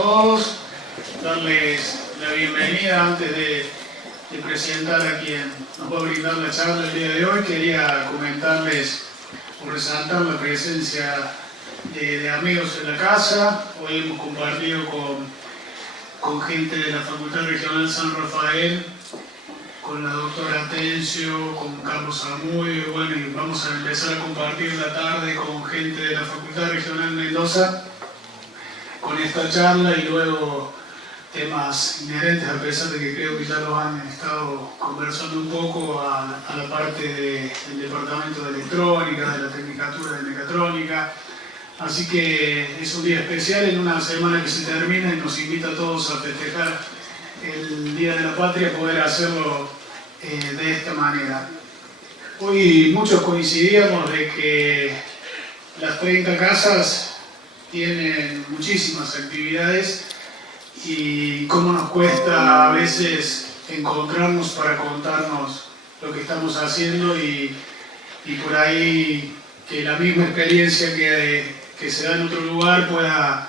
todos. Darles la bienvenida antes de presentar a quien nos va a brindar la charla el día de hoy. Quería comentarles o resaltar la presencia de amigos en la casa. Hoy hemos compartido con gente de la Facultad Regional San Rafael, con la doctora Atencio, con Carlos Zamudio, bueno, y vamos a empezar a compartir la tarde con gente de la Facultad Regional Mendoza con esta charla y luego temas inherentes, a pesar de que creo que ya lo han estado conversando un poco, a la parte del departamento de electrónica, de la tecnicatura de mecatrónica. Así que es un día especial en una semana que se termina y nos invita a todos a festejar el Día de la Patria, poder hacerlo de esta manera. Hoy muchos coincidíamos de que las 30 casas tienen muchísimas actividades y cómo nos cuesta a veces encontrarnos para contarnos lo que estamos haciendo y por ahí que la misma experiencia que se da en otro lugar pueda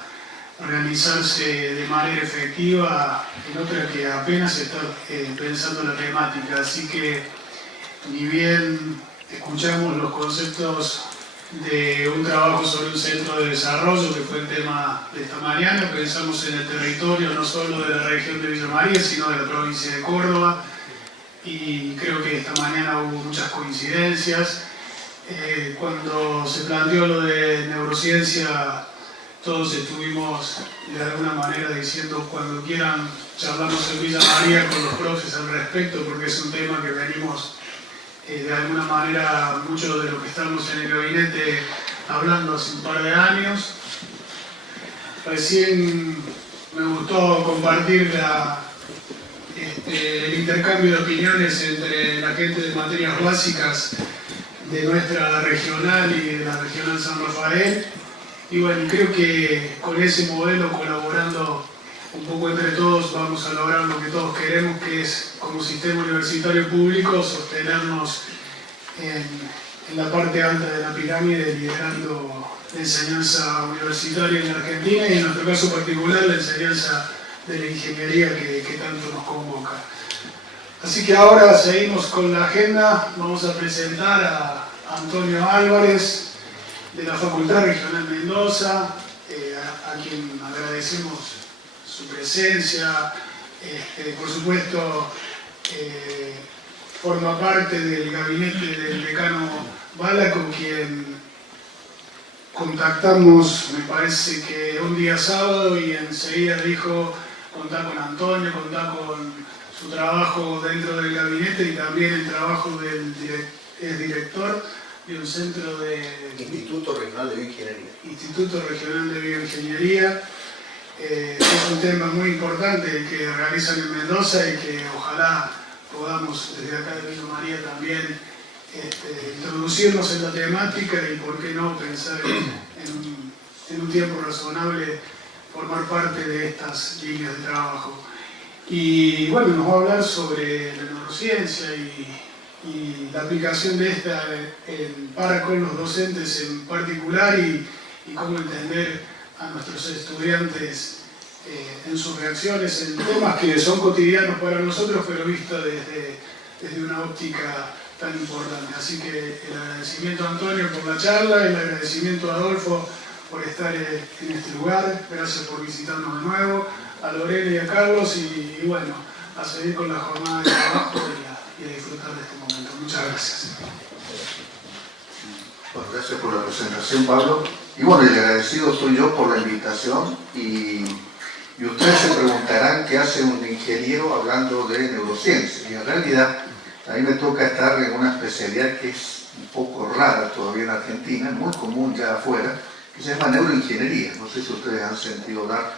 realizarse de manera efectiva en otra que apenas está pensando la temática. Así que ni bien escuchamos los conceptos de un trabajo sobre un centro de desarrollo, que fue el tema de esta mañana, pensamos en el territorio no solo de la región de Villa María, sino de la provincia de Córdoba, y creo que esta mañana hubo muchas coincidencias. Cuando se planteó lo de neurociencia, todos estuvimos de alguna manera diciendo cuando quieran charlamos en Villa María con los profes al respecto, porque es un tema que venimos de alguna manera muchos de los que estamos en el gabinete hablando hace un par de años. Recién me gustó compartir el intercambio de opiniones entre la gente de materias básicas de nuestra regional y de la regional San Rafael. Y bueno, creo que con ese modelo, colaborando un poco entre todos, vamos a lograr lo que todos queremos, que es, como sistema universitario público, sostenernos en la parte alta de la pirámide, liderando la enseñanza universitaria en Argentina y en nuestro caso particular la enseñanza de la ingeniería que tanto nos convoca. Así que ahora seguimos con la agenda. Vamos a presentar a Antonio Álvarez, de la Facultad Regional Mendoza, a quien agradecemos su presencia. Por supuesto, forma parte del gabinete del decano Bala, con quien contactamos, me parece que un día sábado, y enseguida dijo: contá con Antonio, contá con su trabajo dentro del gabinete y también el trabajo del director de un centro de Instituto Regional de Bioingeniería. Instituto Regional de Bioingeniería. Es un tema muy importante el que realizan en Mendoza y que ojalá podamos desde acá de Villa María también introducirnos en la temática y por qué no pensar en un tiempo razonable formar parte de estas líneas de trabajo. Y bueno, nos va a hablar sobre la neurociencia y la aplicación de esta para con los docentes en particular y cómo entender a nuestros estudiantes en sus reacciones en temas que son cotidianos para nosotros, pero vistos desde una óptica tan importante. Así que el agradecimiento a Antonio por la charla, el agradecimiento a Adolfo por estar en este lugar, gracias por visitarnos de nuevo, a Lorena y a Carlos, y bueno, a seguir con la jornada de trabajo y a disfrutar de este momento. Muchas gracias. Bueno, gracias por la presentación, Pablo. Y bueno, el agradecido soy yo por la invitación y ustedes se preguntarán qué hace un ingeniero hablando de neurociencia. Y en realidad a mí me toca estar en una especialidad que es un poco rara todavía en Argentina, muy común ya afuera, que se llama neuroingeniería. No sé si ustedes han sentido hablar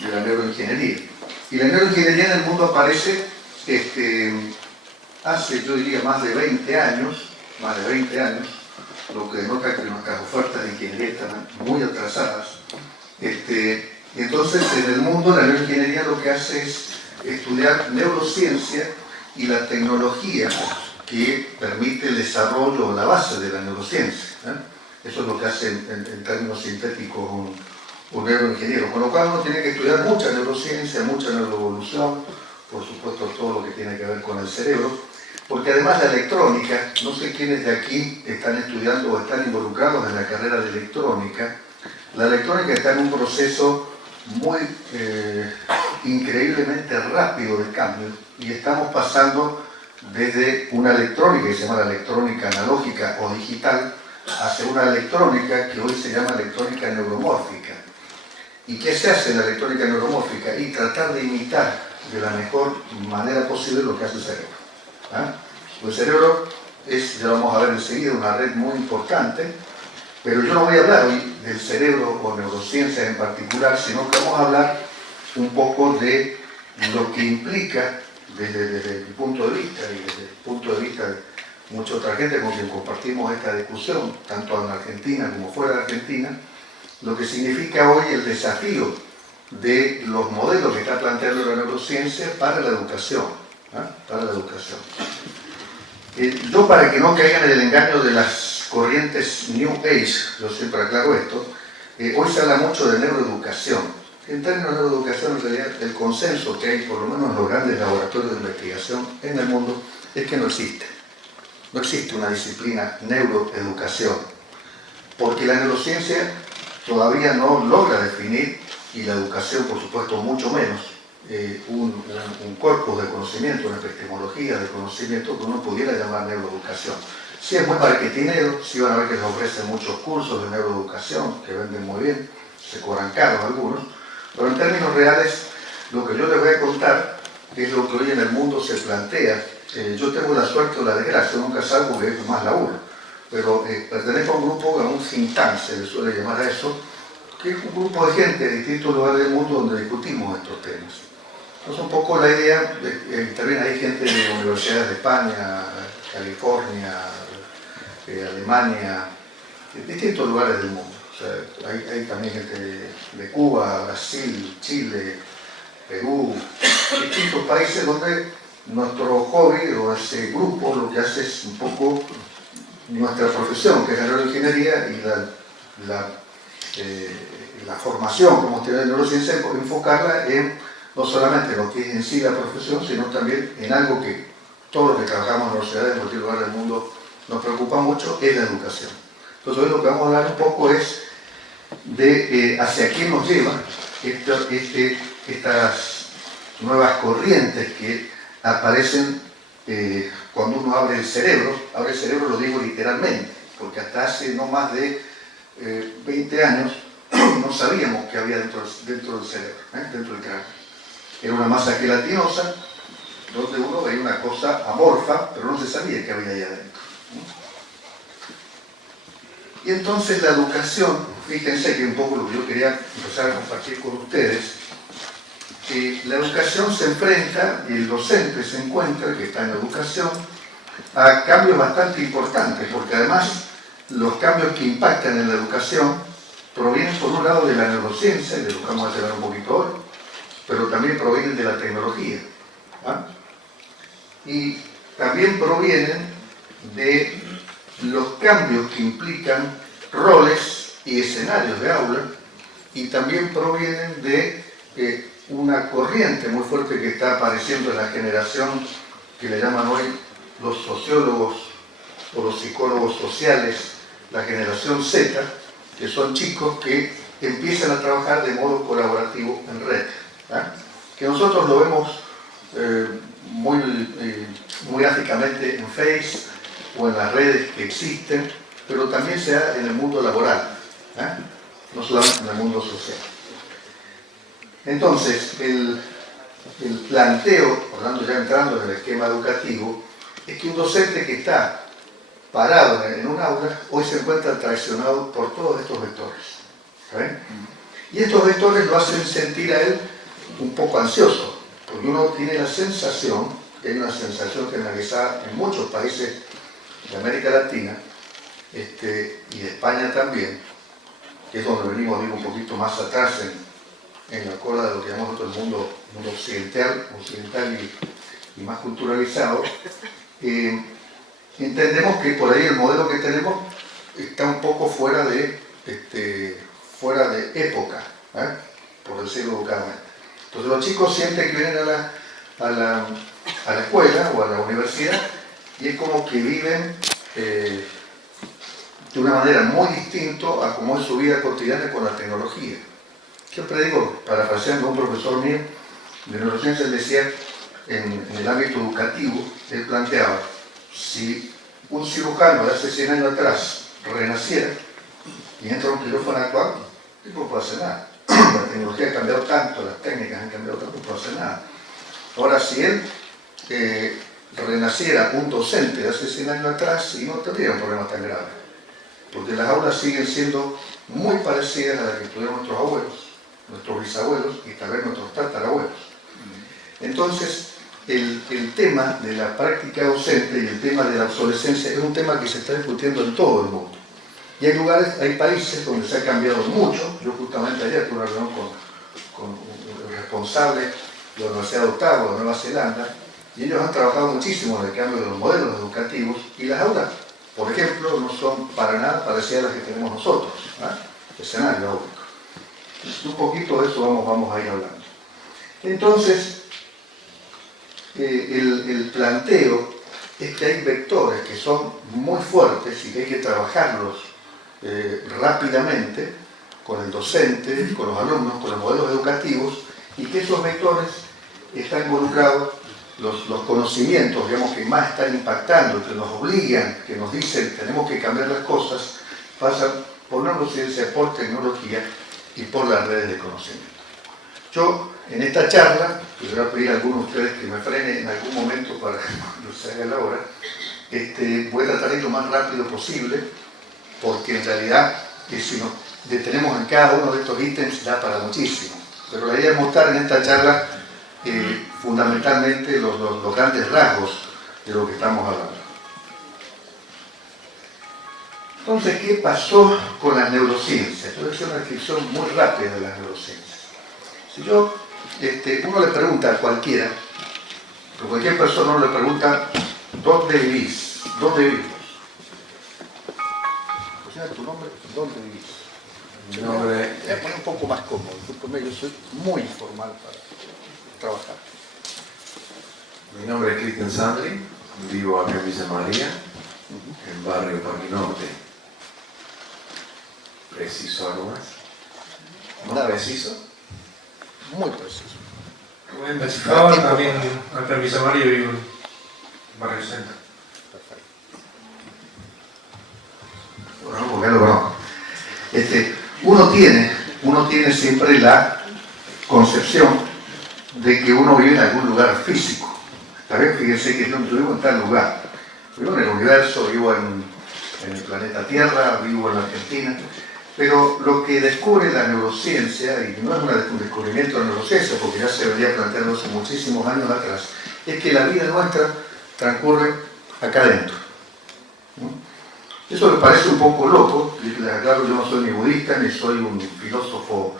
de la neuroingeniería. Y la neuroingeniería en el mundo aparece hace, yo diría, más de 20 años, lo que denota que nuestras ofertas de ingeniería están muy atrasadas. Y entonces, en el mundo, la neuroingeniería lo que hace es estudiar neurociencia y la tecnología que permite el desarrollo o la base de la neurociencia. Eso es lo que hace, en términos sintéticos, un neuroingeniero, con lo cual uno tiene que estudiar mucha neurociencia, mucha neuroevolución, por supuesto todo lo que tiene que ver con el cerebro, porque además la electrónica, no sé quiénes de aquí están estudiando o están involucrados en la carrera de electrónica, la electrónica está en un proceso muy increíblemente rápido de cambio y estamos pasando desde una electrónica que se llama la electrónica analógica o digital hacia una electrónica que hoy se llama electrónica neuromórfica. ¿Y qué se hace en la electrónica neuromórfica? Y tratar de imitar de la mejor manera posible lo que hace el cerebro. ¿Ah? El cerebro es, ya lo vamos a ver enseguida, una red muy importante, pero yo no voy a hablar hoy del cerebro o neurociencias en particular, sino que vamos a hablar un poco de lo que implica desde mi punto de vista y desde el punto de vista de mucha otra gente con quien compartimos esta discusión, tanto en Argentina como fuera de Argentina, lo que significa hoy el desafío de los modelos que está planteando la neurociencia para la educación. Para la educación. Yo, para que no caigan en el engaño de las corrientes New Age, yo siempre aclaro esto, hoy se habla mucho de neuroeducación. En términos de neuroeducación, en realidad, el consenso que hay, por lo menos en los grandes laboratorios de investigación en el mundo, es que no existe. No existe una disciplina neuroeducación, porque la neurociencia todavía no logra definir, y la educación, por supuesto, mucho menos, un corpus de conocimiento, una epistemología de conocimiento que uno pudiera llamar neuroeducación. Sí es muy marketinero, sí van a ver que les ofrecen muchos cursos de neuroeducación que venden muy bien, se cobran caros algunos, pero en términos reales lo que yo les voy a contar es lo que hoy en el mundo se plantea. Yo tengo la suerte o la desgracia, nunca salgo que es más laburo, pero pertenezco a un grupo, a un think tank, se le suele llamar a eso, que es un grupo de gente de distintos lugares del mundo donde discutimos estos temas. Entonces un poco la idea, también hay gente de universidades de España, California, Alemania, de distintos lugares del mundo. O sea, hay también gente de Cuba, Brasil, Chile, Perú, distintos países donde nuestro hobby o ese grupo lo que hace es un poco nuestra profesión, que es la neuroingeniería, y la formación como estudiante de neurociencia, enfocarla en no solamente en lo que es en sí la profesión, sino también en algo que todos los que trabajamos en universidades en cualquier lugar del mundo nos preocupa mucho, es la educación. Entonces hoy lo que vamos a hablar un poco es de hacia qué nos llevan estas nuevas corrientes que aparecen cuando uno abre el cerebro lo digo literalmente, porque hasta hace no más de 20 años no sabíamos qué había dentro del cerebro, dentro del cráneo. Era una masa gelatinosa donde uno veía una cosa amorfa, pero no se sabía qué había ahí adentro. Y entonces la educación, fíjense que un poco lo que yo quería empezar a compartir con ustedes, que la educación se enfrenta, y el docente se encuentra, que está en la educación, a cambios bastante importantes, porque además los cambios que impactan en la educación provienen por un lado de la neurociencia, y de lo que vamos a hablar un poquito hoy, pero también provienen de la tecnología. Y también provienen de los cambios que implican roles y escenarios de aula, y también provienen de una corriente muy fuerte que está apareciendo en la generación que le llaman hoy los sociólogos o los psicólogos sociales, la generación Z, que son chicos que empiezan a trabajar de modo colaborativo en red. Que nosotros lo vemos muy gráficamente en Face o en las redes que existen, pero también se da en el mundo laboral, no solamente en el mundo social. Entonces, el planteo, hablando ya entrando en el esquema educativo, es que un docente que está parado en un aula, hoy se encuentra traicionado por todos estos vectores. ¿Saben? Y estos vectores lo hacen sentir a él un poco ansioso, porque uno tiene la sensación, que hay una sensación generalizada en muchos países de América Latina, y de España también, que es donde venimos digo, un poquito más atrás en la cola de lo que llamamos el mundo occidental y más culturalizado. Entendemos que por ahí el modelo que tenemos está un poco fuera de época, por decirlo educadamente. Entonces los chicos sienten que vienen a la escuela o a la universidad y es como que viven de una manera muy distinta a cómo es su vida cotidiana con la tecnología. Siempre digo, parafraseando a un profesor mío de neurociencia, él decía, en el ámbito educativo, él planteaba, si un cirujano de hace 100 años atrás renaciera y entra a un quirófano actual, no puede hacer nada. La tecnología ha cambiado tanto, las técnicas han cambiado tanto, no puede hacer nada. Ahora, si él renaciera un docente de hace 100 años atrás, y no tendría un problema tan grave, porque las aulas siguen siendo muy parecidas a las que tuvieron nuestros abuelos, nuestros bisabuelos y tal vez nuestros tatarabuelos. Entonces, el tema de la práctica docente y el tema de la obsolescencia es un tema que se está discutiendo en todo el mundo. Y hay lugares, hay países donde se ha cambiado mucho. Yo justamente ayer tuve una reunión con el responsable de la Universidad de Otago, de Nueva Zelanda, y ellos han trabajado muchísimo en el cambio de los modelos educativos, y las aulas, por ejemplo, no son para nada parecidas a las que tenemos nosotros, escenario áulico. Un poquito de eso vamos a ir hablando. Entonces, el planteo es que hay vectores que son muy fuertes y que hay que trabajarlos rápidamente con el docente, con los alumnos, con los modelos educativos, y que esos vectores están involucrados, los conocimientos, digamos, que más están impactando, que nos obligan, que nos dicen tenemos que cambiar las cosas, pasan por neurociencia, por tecnología y por las redes de conocimiento. Yo, en esta charla, y voy a pedir a algunos de ustedes que me frenen en algún momento para que cuando se haga la hora, voy a tratar de ir lo más rápido posible, porque en realidad, si nos detenemos en cada uno de estos ítems, da para muchísimo. Pero la idea es mostrar en esta charla fundamentalmente los grandes rasgos de lo que estamos hablando. Entonces, ¿qué pasó con las neurociencias? Yo voy a hacer una descripción muy rápida de las neurociencias. Si uno le pregunta a cualquiera, a cualquier persona uno le pregunta, ¿dónde vivís? ¿Dónde vivimos? ¿Tu nombre? ¿Dónde vivís? Mi nombre Voy a poner un poco más cómodo, discúlpeme, yo soy muy informal para trabajar. Mi nombre es Cristian Sandri, vivo acá en Villa María, en barrio Parque Norte. ¿Preciso algo más? ¿No Nada. preciso? Muy preciso. Como investigaba también acá en Villa María, vivo en Barrio Centro. Perfecto. Bueno, porque lo conozco. Uno tiene siempre la concepción de que uno vive en algún lugar físico. Tal vez fíjense que yo vivo en tal lugar. Vivo en el universo, vivo en el planeta Tierra, vivo en la Argentina. Pero lo que descubre la neurociencia, y no es un descubrimiento de la neurociencia, porque ya se venía planteando hace muchísimos años atrás, es que la vida nuestra transcurre acá adentro. Eso me parece un poco loco, y les aclaro, yo no soy ni budista, ni soy un filósofo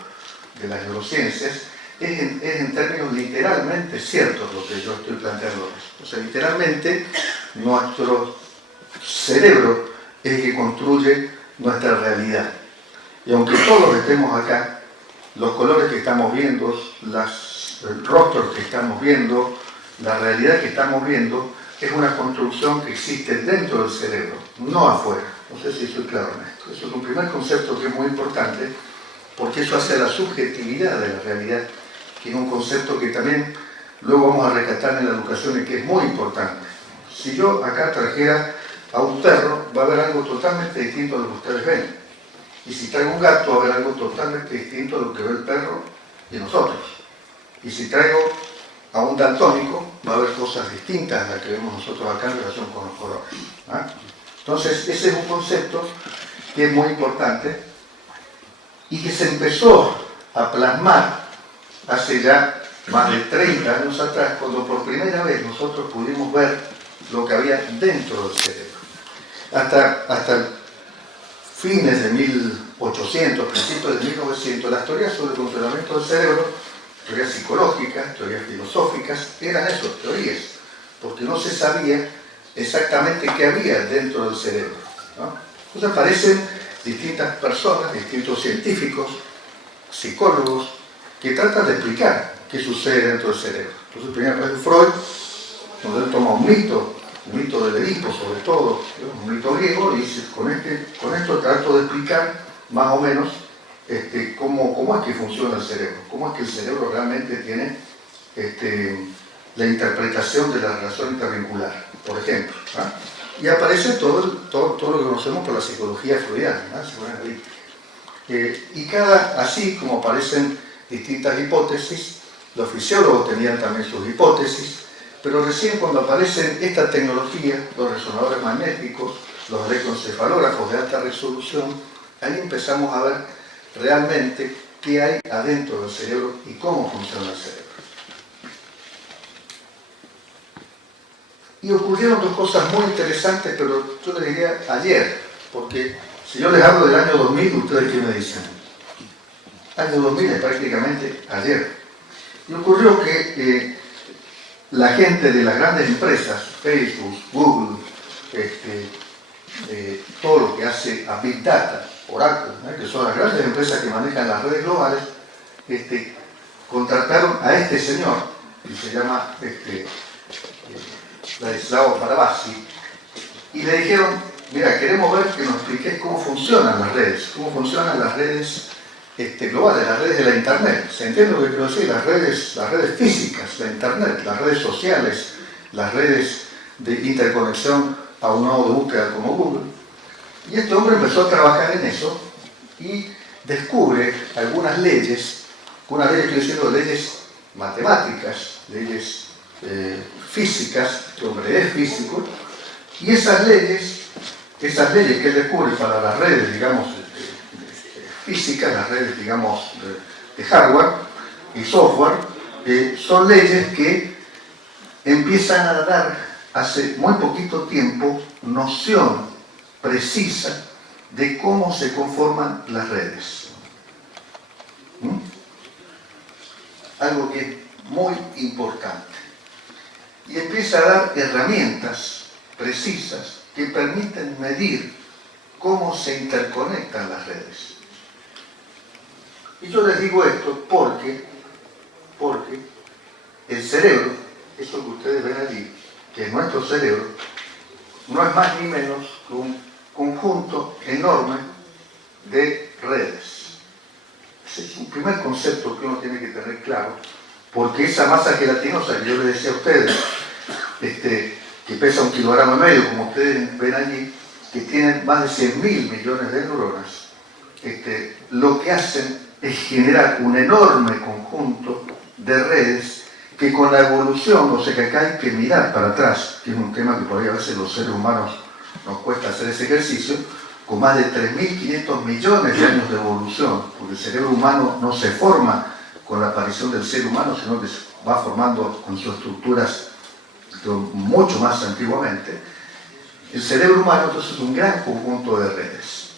de las neurociencias, es en términos literalmente ciertos lo que yo estoy planteando. O sea, literalmente, nuestro cerebro es el que construye nuestra realidad. Y aunque todos estemos acá, los colores que estamos viendo, los rostros que estamos viendo, la realidad que estamos viendo, es una construcción que existe dentro del cerebro, no afuera. No sé si estoy claro en esto. Eso es un primer concepto que es muy importante, porque eso hace a la subjetividad de la realidad, que es un concepto que también luego vamos a rescatar en la educación y que es muy importante. Si yo acá trajera a un perro, va a haber algo totalmente distinto a lo que ustedes ven. Y si traigo un gato, va a haber algo totalmente distinto a lo que ve el perro y nosotros. Y si traigo a un daltónico, va a haber cosas distintas a las que vemos nosotros acá en relación con los colores. Entonces, ese es un concepto que es muy importante y que se empezó a plasmar hace ya más de 30 años atrás, cuando por primera vez nosotros pudimos ver lo que había dentro del cerebro. Hasta fines de 1800, principios de 1900, las teorías sobre el funcionamiento del cerebro, teorías psicológicas, teorías filosóficas, eran eso, teorías, porque no se sabía exactamente qué había dentro del cerebro, ¿no? Entonces aparecen distintas personas, distintos científicos, psicólogos, que tratan de explicar qué sucede dentro del cerebro. Entonces, primero aparece Freud, donde él toma un mito del Edipo sobre todo, un mito griego, y dice, con esto trato de explicar más o menos cómo es que funciona el cerebro, cómo es que el cerebro realmente tiene la interpretación de la relación intervincular, por ejemplo. ¿Ah? Y aparece todo lo que conocemos por la psicología freudiana, y así como aparecen distintas hipótesis, los fisiólogos tenían también sus hipótesis, pero recién cuando aparecen esta tecnología, los resonadores magnéticos, los electroencefalógrafos de alta resolución, ahí empezamos a ver realmente qué hay adentro del cerebro y cómo funciona el cerebro. Y ocurrieron dos cosas muy interesantes, pero yo les diría ayer, porque si yo les hablo del año 2000, ¿ustedes qué me dicen? Año 2000 es prácticamente ayer. Y ocurrió que la gente de las grandes empresas, Facebook, Google, todo lo que hace a Big Data, Oracle, que son las grandes empresas que manejan las redes globales, contrataron a este señor, que se llama Ladislao Barabasi, y le dijeron, mira, queremos ver que nos expliques cómo funcionan las redes globales, las redes de la Internet. ¿Se entiende lo que quiero decir? Las redes físicas, la Internet, las redes sociales, las redes de interconexión a un nodo de búsqueda como Google. Y este hombre empezó a trabajar en eso y descubre algunas leyes, estoy diciendo leyes matemáticas, leyes físicas, este hombre es físico, y esas leyes que él descubre para las redes, digamos, físicas, las redes, digamos, de hardware y software, son leyes que empiezan a dar hace muy poquito tiempo noción precisa de cómo se conforman las redes. Algo que es muy importante. Y empieza a dar herramientas precisas que permiten medir cómo se interconectan las redes. Y yo les digo esto porque el cerebro, eso que ustedes ven allí, que es nuestro cerebro, no es más ni menos que un conjunto enorme de redes. Ese es un primer concepto que uno tiene que tener claro, porque esa masa gelatinosa que yo les decía a ustedes, que pesa 1,5 kilogramos, como ustedes ven allí, que tienen más de 100.000 millones de neuronas, lo que hacen es generar un enorme conjunto de redes que con la evolución, o sea que acá hay que mirar para atrás, que es un tema que por ahí a veces los seres humanos nos cuesta hacer ese ejercicio, con más de 3.500 millones de años de evolución, porque el cerebro humano no se forma con la aparición del ser humano, sino que se va formando con sus estructuras mucho más antiguamente. El cerebro humano entonces es un gran conjunto de redes.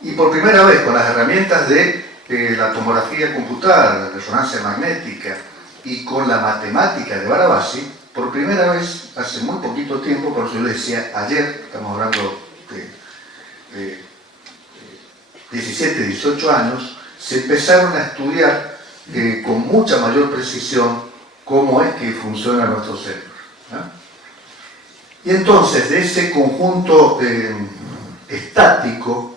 Y por primera vez con las herramientas de la tomografía computada, la resonancia magnética y con la matemática de Barabasi, por primera vez hace muy poquito tiempo, por eso yo les decía ayer, estamos hablando de 17, 18 años, se empezaron a estudiar con mucha mayor precisión cómo es que funciona nuestro cerebro. Y entonces de ese conjunto estático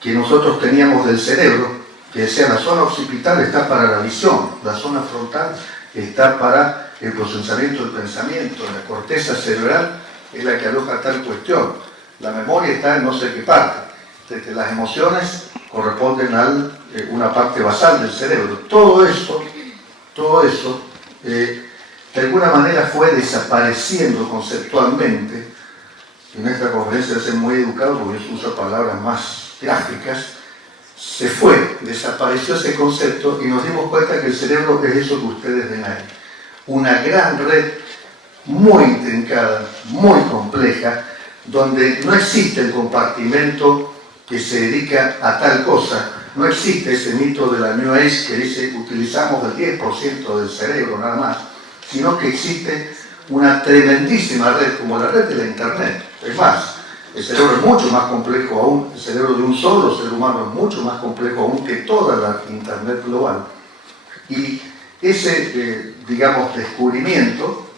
que nosotros teníamos del cerebro, que decía la zona occipital está para la visión, la zona frontal está para el procesamiento del pensamiento, la corteza cerebral es la que aloja tal cuestión, la memoria está en no sé qué parte, las emociones corresponden a una parte basal del cerebro. Todo eso de alguna manera fue desapareciendo conceptualmente. En esta conferencia de ser muy educado, porque yo uso palabras más gráficas, desapareció ese concepto y nos dimos cuenta que el cerebro es eso que ustedes ven ahí. Una gran red muy intrincada, muy compleja, donde no existe el compartimento que se dedica a tal cosa. No existe ese mito de la New Age que dice que utilizamos el 10% del cerebro nada más, sino que existe una tremendísima red, como la red de la Internet. Es más, El cerebro es mucho más complejo aún, el cerebro de un solo ser humano es mucho más complejo aún que toda la Internet global. Y ese, digamos, descubrimiento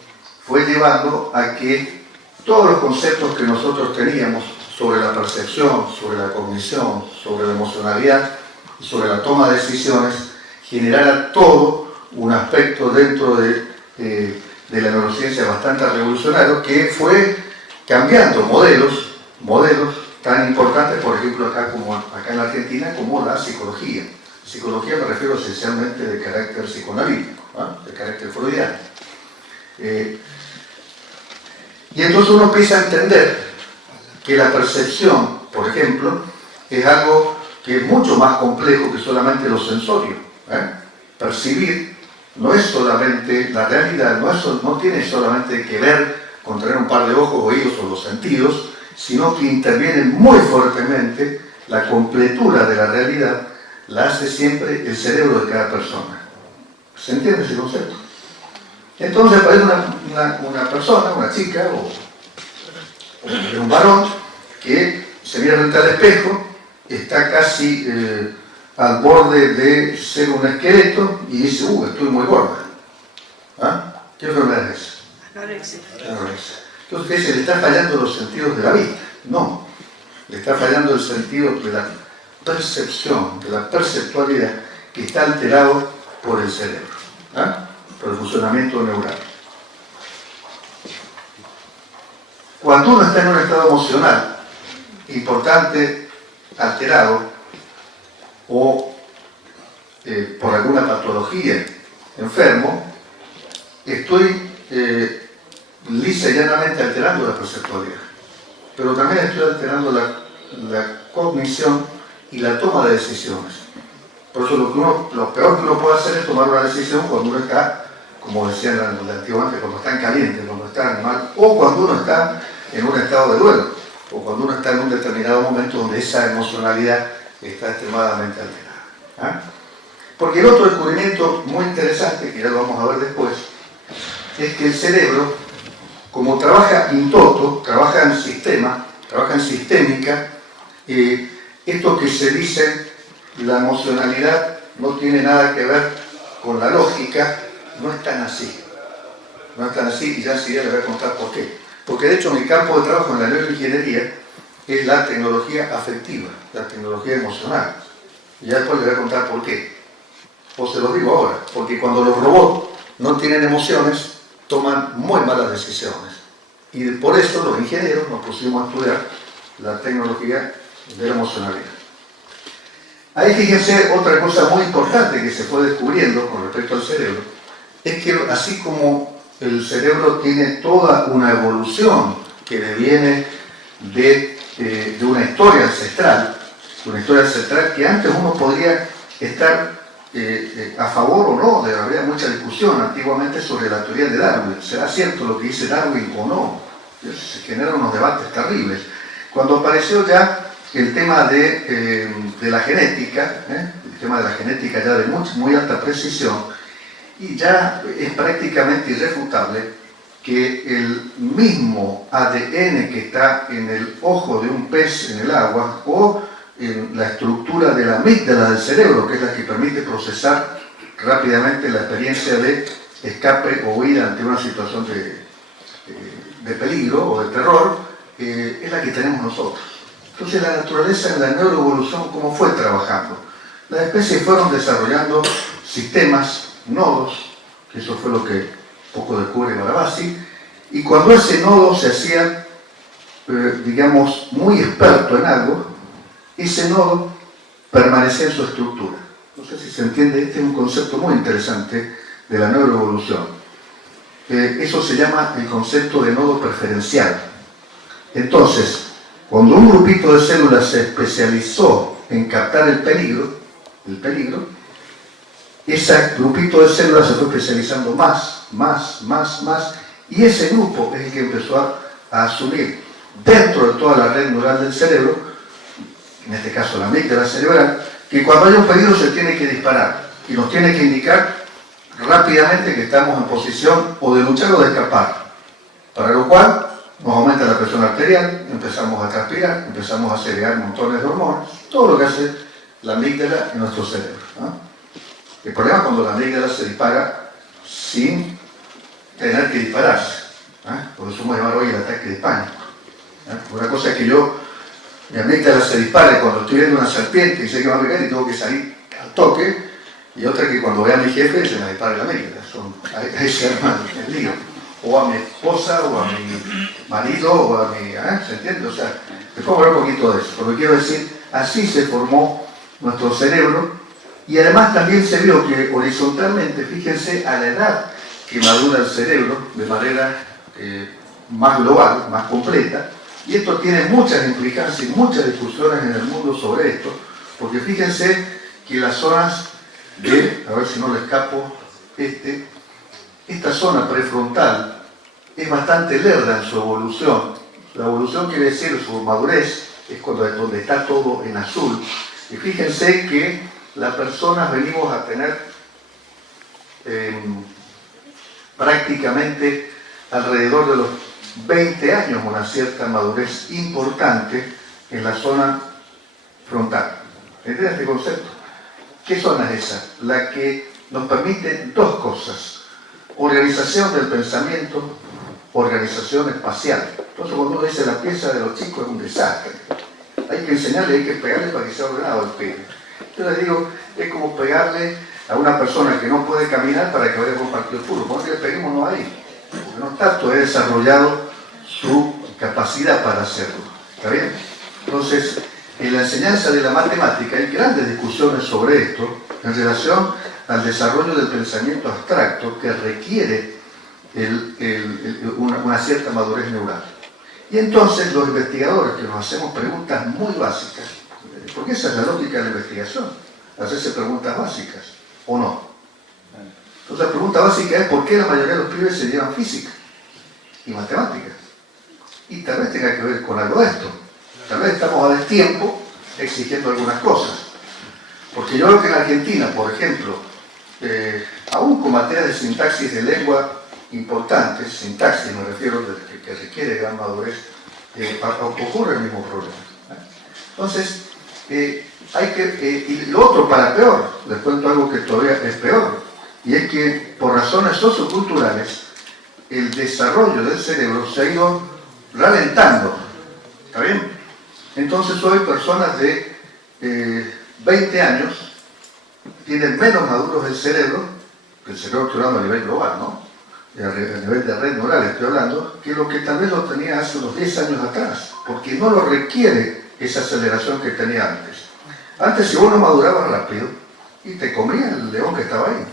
fue llevando a que todos los conceptos que nosotros teníamos sobre la percepción, sobre la cognición, sobre la emocionalidad y sobre la toma de decisiones, generara todo un aspecto dentro de la neurociencia bastante revolucionario que fue cambiando modelos tan importantes, por ejemplo, acá en la Argentina, como la psicología. Psicología me refiero esencialmente de carácter psicoanalítico, de carácter freudiano. Y entonces uno empieza a entender que la percepción, por ejemplo, es algo que es mucho más complejo que solamente lo sensorio. Percibir no es solamente la realidad, no tiene solamente que ver con tener un par de ojos, oídos o los sentidos, sino que interviene muy fuertemente la completura de la realidad, la hace siempre el cerebro de cada persona. ¿Se entiende ese concepto? Entonces aparece una persona, una chica o un varón que se mira frente al espejo, está casi al borde de ser un esqueleto y dice, estoy muy gorda. ¿Qué enfermedad es esa? Anorexia. Entonces, ¿qué dice? ¿Le está fallando los sentidos de la vista? No, le está fallando el sentido de la percepción, de la perceptualidad que está alterado por el cerebro, por el funcionamiento neural. Cuando uno está en un estado emocional importante, alterado, o por alguna patología enfermo, estoy lisa y llanamente alterando la perceptualidad, pero también estoy alterando la cognición y la toma de decisiones. Por eso lo peor que uno puede hacer es tomar una decisión cuando uno está, como decían antiguamente, cuando está en caliente, cuando está mal, o cuando uno está en un estado de duelo, o cuando uno está en un determinado momento donde esa emocionalidad está extremadamente alterada. Porque el otro descubrimiento muy interesante, que ya lo vamos a ver después, es que el cerebro, como trabaja in toto, trabaja en sistema, trabaja en sistémica, esto que se dice, la emocionalidad no tiene nada que ver con la lógica, no es tan así. No es tan así, y ya enseguida les voy a contar por qué. Porque de hecho mi campo de trabajo en la neuroingeniería es la tecnología afectiva, la tecnología emocional. Y ya después les voy a contar por qué. O se los digo ahora, porque cuando los robots no tienen emociones, toman muy malas decisiones. Y por eso los ingenieros nos pusimos a estudiar la tecnología de la emocionalidad. Ahí fíjense otra cosa muy importante que se fue descubriendo con respecto al cerebro, es que así como el cerebro tiene toda una evolución que le viene de una historia ancestral que antes uno podría estar a favor o no, había mucha discusión antiguamente sobre la teoría de Darwin. ¿Será cierto lo que dice Darwin o no? Se generan unos debates terribles. Cuando apareció ya el tema de la genética, el tema de la genética ya de muy alta precisión, y ya es prácticamente irrefutable que el mismo ADN que está en el ojo de un pez en el agua o en la estructura de la amígdala del cerebro, que es la que permite procesar rápidamente la experiencia de escape o huida ante una situación de peligro o de terror, es la que tenemos nosotros. Entonces la naturaleza en la neuroevolución, ¿cómo fue trabajando? Las especies fueron desarrollando sistemas, nodos, que eso fue lo que poco descubre Barabasi, y cuando ese nodo se hacía, digamos, muy experto en algo, ese nodo permanecía en su estructura. No sé si se entiende, este es un concepto muy interesante de la neuroevolución. Eso se llama el concepto de nodo preferencial. Entonces, cuando un grupito de células se especializó en captar el peligro, ese grupito de células se fue especializando más, y ese grupo es el que empezó a asumir dentro de toda la red neural del cerebro, en este caso la amígdala cerebral, que cuando hay un peligro se tiene que disparar y nos tiene que indicar rápidamente que estamos en posición o de luchar o de escapar, para lo cual nos aumenta la presión arterial, empezamos a transpirar, empezamos a segregar montones de hormonas, todo lo que hace la amígdala en nuestro cerebro, ¿no? El problema es cuando la amígdala se dispara sin tener que dispararse, ¿eh? Por eso vamos a llamar hoy el ataque de pánico, ¿eh? Una cosa es que mi amígdala se dispare cuando estoy viendo una serpiente y sé que va a pegar y tengo que salir al toque, y otra que cuando vea a mi jefe se me dispara la amígdala. Ahí se arma el lío. O a mi esposa, o a mi marido, o a mi... ¿se entiende? O sea, después voy a hablar un poquito de eso. Pero quiero decir, así se formó nuestro cerebro, y además también se vio que horizontalmente, fíjense, a la edad que madura el cerebro, de manera más global, más completa, y esto tiene muchas implicancias y muchas discusiones en el mundo sobre esto, porque fíjense que las zonas de, a ver si no le escapo, esta zona prefrontal es bastante lerda en su evolución. La evolución quiere decir su madurez, es donde está todo en azul. Y fíjense que las personas venimos a tener prácticamente alrededor de los 20 años una cierta madurez importante en la zona frontal. ¿Entienden este concepto? ¿Qué zona es esa? La que nos permite dos cosas: organización del pensamiento, organización espacial. Entonces cuando uno dice la pieza de los chicos es un desastre, hay que enseñarle, hay que pegarle para que sea ordenado el pelo. Yo les digo, es como pegarle a una persona que no puede caminar para que vaya a un partido de fútbol. Porque le peguémonos ahí, porque no está todavía desarrollado su capacidad para hacerlo. ¿Está bien? Entonces, en la enseñanza de la matemática hay grandes discusiones sobre esto en relación al desarrollo del pensamiento abstracto que requiere una cierta madurez neural. Y entonces los investigadores que nos hacemos preguntas muy básicas, porque esa es la lógica de la investigación, hacerse preguntas básicas, ¿o no? Entonces la pregunta básica es ¿por qué la mayoría de los pibes se llevan física y matemáticas? Y tal vez tenga que ver con algo de esto. Tal vez estamos a destiempo exigiendo algunas cosas. Porque yo veo que en Argentina, por ejemplo, aún con materias de sintaxis de lengua importantes, sintaxis me refiero, que requiere gran madurez, ocurre el mismo problema. Entonces, y lo otro para peor, les cuento algo que todavía es peor, y es que por razones socioculturales, el desarrollo del cerebro se ha ido ralentando. ¿Está bien? Entonces hoy personas de 20 años tienen menos maduros el cerebro, que el cerebro estoy hablando a nivel global, ¿no? A nivel de red neural estoy hablando, que lo que tal vez lo tenía hace unos 10 años atrás, porque no lo requiere esa aceleración que tenía antes. Antes si uno maduraba rápido y te comía el león que estaba ahí.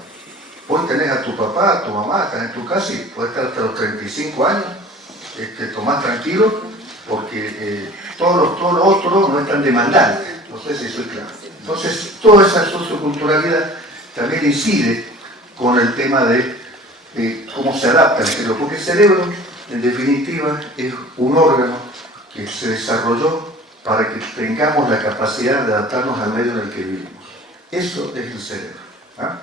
Hoy tenés a tu papá, a tu mamá, estás en tu casa y puedes estar hasta los 35 años, tomás tranquilo, porque todo lo otro no es tan demandante. No sé si soy claro. Entonces, toda esa socioculturalidad también incide con el tema de cómo se adapta el cerebro, porque el cerebro, en definitiva, es un órgano que se desarrolló para que tengamos la capacidad de adaptarnos al medio en el que vivimos. Eso es el cerebro. ¿Ah?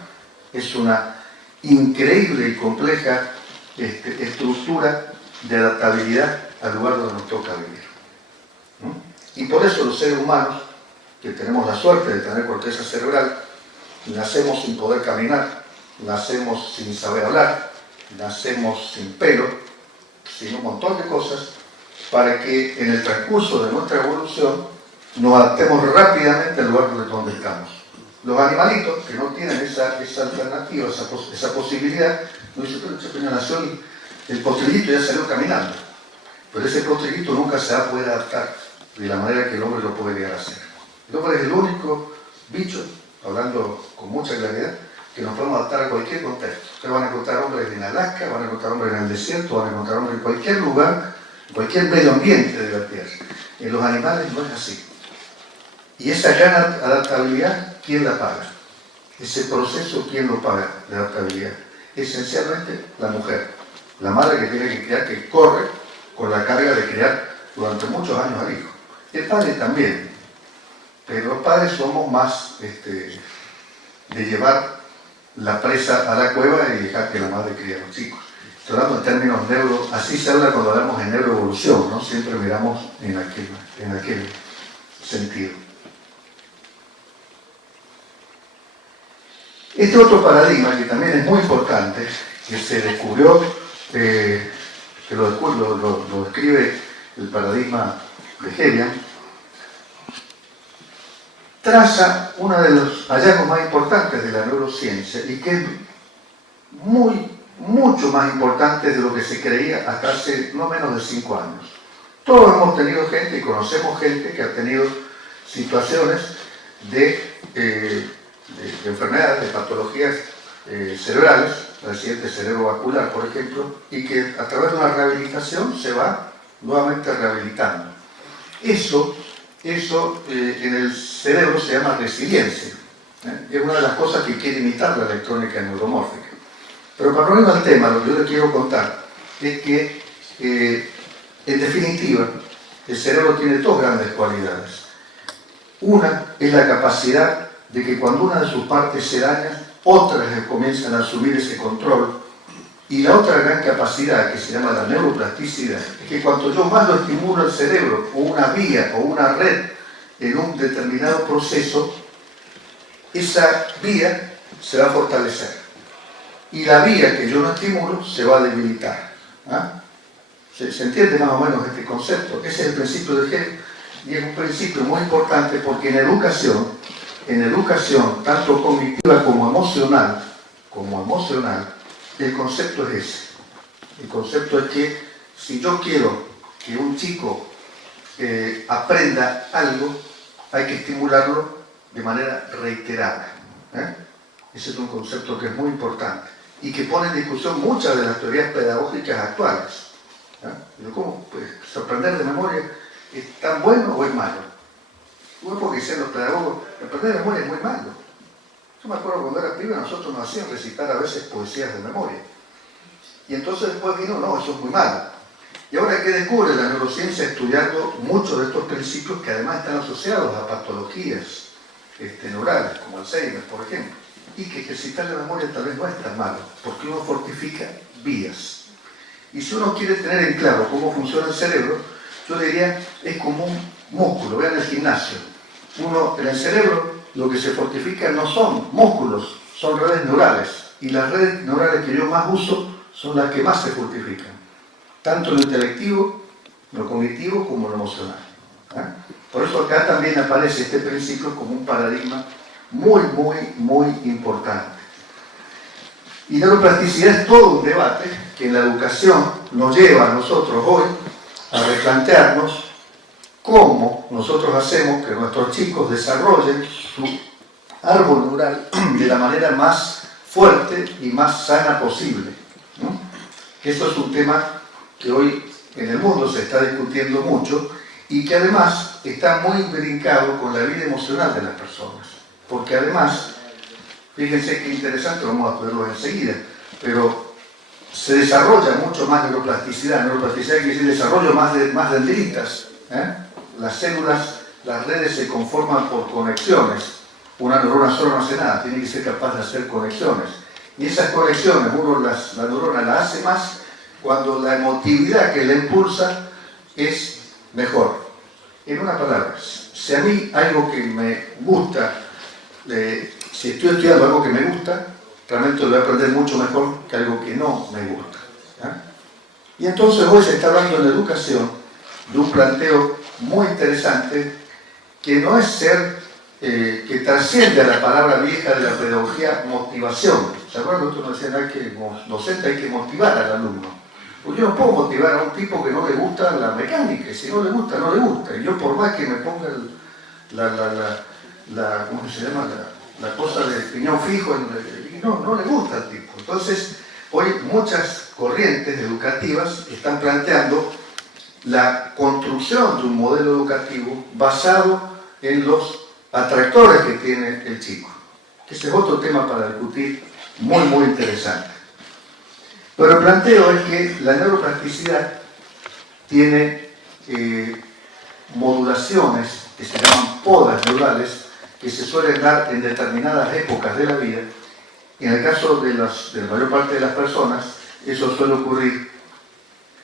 Es una increíble y compleja estructura de adaptabilidad al lugar donde nos toca vivir. ¿No? Y por eso los seres humanos, que tenemos la suerte de tener corteza cerebral, nacemos sin poder caminar, nacemos sin saber hablar, nacemos sin pelo, sin un montón de cosas, para que en el transcurso de nuestra evolución nos adaptemos rápidamente al lugar donde estamos. Los animalitos que no tienen esa alternativa, esa posibilidad, no dicen, pero ese pequeño nació y el postrillito ya salió caminando, pero ese postrillito nunca se va a poder adaptar de la manera que el hombre lo puede llegar a hacer. El hombre es el único bicho, hablando con mucha claridad, que nos podemos adaptar a cualquier contexto. Ustedes van a encontrar hombres en Alaska, van a encontrar hombres en el desierto, van a encontrar hombres en cualquier lugar, en cualquier medio ambiente de la Tierra. En los animales no es así. Y esa gran adaptabilidad, ¿quién la paga? Ese proceso, ¿quién lo paga de adaptabilidad? Esencialmente la mujer, la madre que tiene que criar, que corre con la carga de criar durante muchos años al hijo. El padre también, pero los padres somos más de llevar la presa a la cueva y dejar que la madre críe a los chicos. estoy hablando en términos así se habla cuando hablamos de neuroevolución, ¿no? Siempre miramos en aquel sentido. Este otro paradigma que también es muy importante, que se descubrió, que lo describe el paradigma de Hegel, traza uno de los hallazgos más importantes de la neurociencia y que es mucho más importante de lo que se creía hasta hace no menos de 5 años. Todos hemos tenido gente y conocemos gente que ha tenido situaciones de enfermedades, de patologías cerebrales, accidente cerebrovascular, por ejemplo, y que a través de una rehabilitación se va nuevamente rehabilitando. Eso en el cerebro se llama resiliencia. Es una de las cosas que quiere imitar la electrónica neuromórfica. Pero para no ir al tema, lo que yo le quiero contar es que, en definitiva, el cerebro tiene dos grandes cualidades. Una es la capacidad de que cuando una de sus partes se daña, otras comienzan a asumir ese control. Y la otra gran capacidad, que se llama la neuroplasticidad, es que cuanto yo más lo estimulo el cerebro, o una vía, o una red, en un determinado proceso, esa vía se va a fortalecer. Y la vía que yo no estimulo se va a debilitar. ¿Ah? ¿Se entiende más o menos este concepto? Ese es el principio de Hegel, y es un principio muy importante porque en educación, tanto cognitiva como emocional, el concepto es ese. El concepto es que si yo quiero que un chico aprenda algo, hay que estimularlo de manera reiterada. Ese es un concepto que es muy importante y que pone en discusión muchas de las teorías pedagógicas actuales. ¿Cómo? Pues, aprender de memoria es tan bueno o es malo. Bueno, porque dicen los pedagogos, aprender de memoria es muy malo. Yo me acuerdo cuando era pibe, nosotros nos hacían recitar a veces poesías de memoria. Y entonces después vino, no, eso es muy malo. Y ahora que descubre la neurociencia estudiando muchos de estos principios que además están asociados a patologías neurales, como Alzheimer, por ejemplo, y que ejercitar la memoria tal vez no es tan malo, porque uno fortifica vías. Y si uno quiere tener en claro cómo funciona el cerebro, yo diría, es como un músculo. Vean el gimnasio. En el cerebro lo que se fortifica no son músculos, son redes neurales. Y las redes neurales que yo más uso son las que más se fortifican. Tanto en lo intelectivo, lo cognitivo, como en lo emocional. Por eso acá también aparece este principio como un paradigma muy importante. Y neuroplasticidad es todo un debate que en la educación nos lleva a nosotros hoy a replantearnos cómo nosotros hacemos que nuestros chicos desarrollen su árbol neural de la manera más fuerte y más sana posible. Esto es un tema que hoy en el mundo se está discutiendo mucho y que además está muy brincado con la vida emocional de las personas. Porque además, fíjense qué interesante, vamos a verlo enseguida, pero se desarrolla mucho más neuroplasticidad. Neuroplasticidad quiere decir desarrollo más dendritas. Las células, las redes se conforman por conexiones. Una neurona sola no hace nada, tiene que ser capaz de hacer conexiones. Y esas conexiones, la neurona la hace más cuando la emotividad que la impulsa es mejor. En una palabra, si a mí algo que me gusta, si estoy estudiando algo que me gusta, realmente lo voy a aprender mucho mejor que algo que no me gusta. Y entonces hoy se está hablando en la educación de un planteo muy interesante que no es que trasciende a la palabra vieja de la pedagogía motivación. ¿Se acuerdan? Nosotros nos decían que como docente hay que motivar al alumno. Pues yo no puedo motivar a un tipo que no le gusta la mecánica, y si no le gusta, no le gusta. Y yo por más que me ponga ¿cómo se llama? La cosa de piñón fijo, no le gusta al tipo. Entonces, hoy muchas corrientes educativas están planteando la construcción de un modelo educativo basado en los atractores que tiene el chico. Ese es otro tema para discutir muy interesante. Pero el planteo es que la neuroplasticidad tiene modulaciones que se llaman podas neurales que se suelen dar en determinadas épocas de la vida. En el caso de la mayor parte de las personas, eso suele ocurrir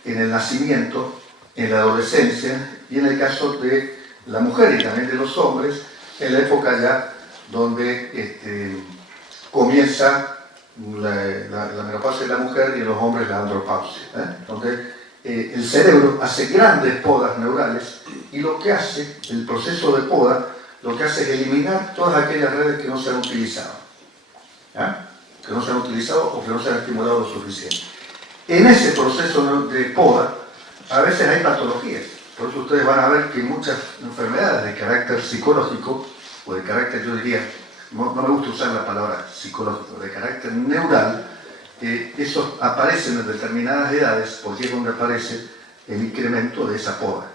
en el nacimiento, en la adolescencia y en el caso de la mujer y también de los hombres, en la época ya donde comienza la menopausia de la mujer y en los hombres la andropausia, donde el cerebro hace grandes podas neurales y lo que hace, el proceso de poda, lo que hace es eliminar todas aquellas redes que no se han utilizado, que no se han utilizado o que no se han estimulado lo suficiente. En ese proceso de poda, a veces hay patologías. Por eso ustedes van a ver que muchas enfermedades de carácter psicológico, o de carácter, yo diría, no me gusta usar la palabra psicológico, de carácter neural, esos aparecen en determinadas edades porque es donde aparece el incremento de esa poda.